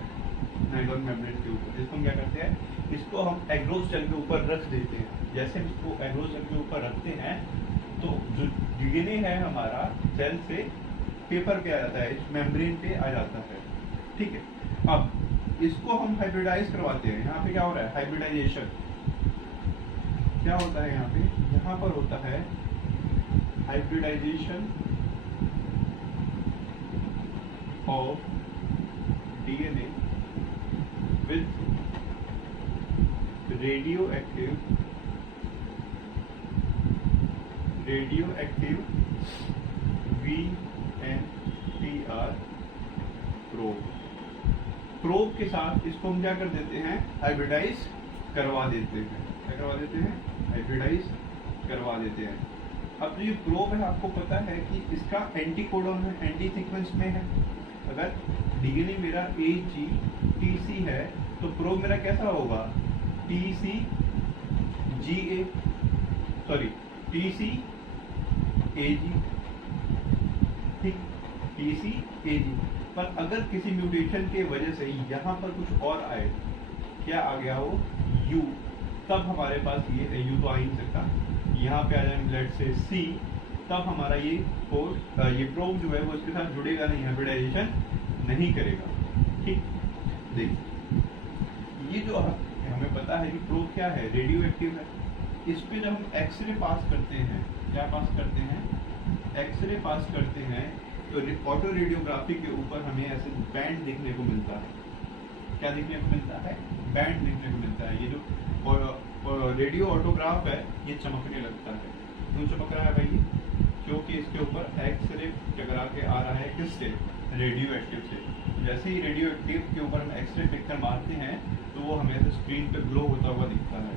नायलॉन मेम्ब्रेन के ऊपर। इसको हम क्या करते हैं? इसको हम एग्रोस जेल के ऊपर रख देते हैं। जैसे हम इसको एग्रोस जेल के ऊपर रखते हैं तो जो डीएनए है हमारा जेल से पेपर पे आ जाता है, इस मेम्ब्रेन पे आ जाता है। ठीक है, अब इसको हम हाइब्रिडाइज करवाते हैं। यहाँ पे क्या हो रहा है? हाइब्रिडाइजेशन। क्या होता है यहाँ पे? यहाँ पर होता है hybridisation of DNA with radioactive VNTR probe के साथ इसको हम क्या कर देते हैं? हाइब्रिडाइज करवा देते हैं। क्या करवा देते हैं? हाइब्रिडाइज करवा देते हैं। अब ये प्रोब है, आपको पता है कि इसका एंटी कोडॉन है, एंटी सीक्वेंस में है। अगर डीएनए मेरा AGTC है तो प्रोब मेरा कैसा होगा? TCGA, सॉरी TCAG, ठीक, TCAG। पर अगर किसी म्यूटेशन के वजह से यहाँ पर कुछ और आए, क्या आ गया हो? U, तब हमारे पास ये U तो आ ही नहीं सकता, यहाँ पे आ जाए लेट से C, तब हमारा ये प्रोब जो है वो इसके साथ जुड़ेगा नहीं, हाइब्रिडाइजेशन नहीं करेगा। ठीक, देखिए ये जो हमें पता है कि प्रोब क्या है? रेडियो एक्टिव है। इस पे जब हम एक्सरे पास करते हैं, क्या पास करते हैं? एक्सरे पास करते हैं तो ऑटो रेडियोग्राफी के ऊपर हमें ऐसे बैंड देखने को मिलता है। क्या देखने को मिलता है? बैंड देखने को मिलता है। ये जो रेडियो ऑटोग्राफ है ये चमकने लगता है। क्यों चमक रहा है भाई? क्योंकि इसके ऊपर एक्सरे टकरा के आ रहा है। किससे? रेडियो एक्टिव से। जैसे ही रेडियो एक्टिव के ऊपर हम एक्सरे पिक्चर मारते हैं तो वो हमें स्क्रीन पे ग्लो होता हुआ दिखता है।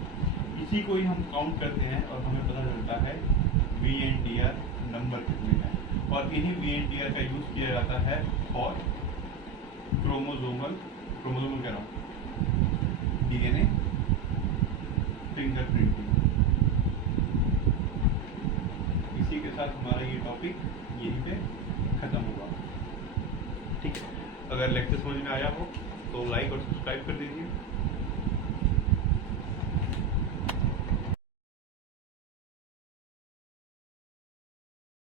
इसी को ही हम काउंट करते हैं और हमें पता चलता है VNTR नंबर कितने हैं। और इन्हीं VNTR का यूज किया जाता है फॉर क्रोमोसोमल कह रहा हूँ DNA फिंगरप्रिंटिंग। इसी के साथ हमारा ये टॉपिक यहीं पे खत्म हुआ। ठीक है, अगर लेक्चर समझ में आया हो तो लाइक और सब्सक्राइब कर दीजिए।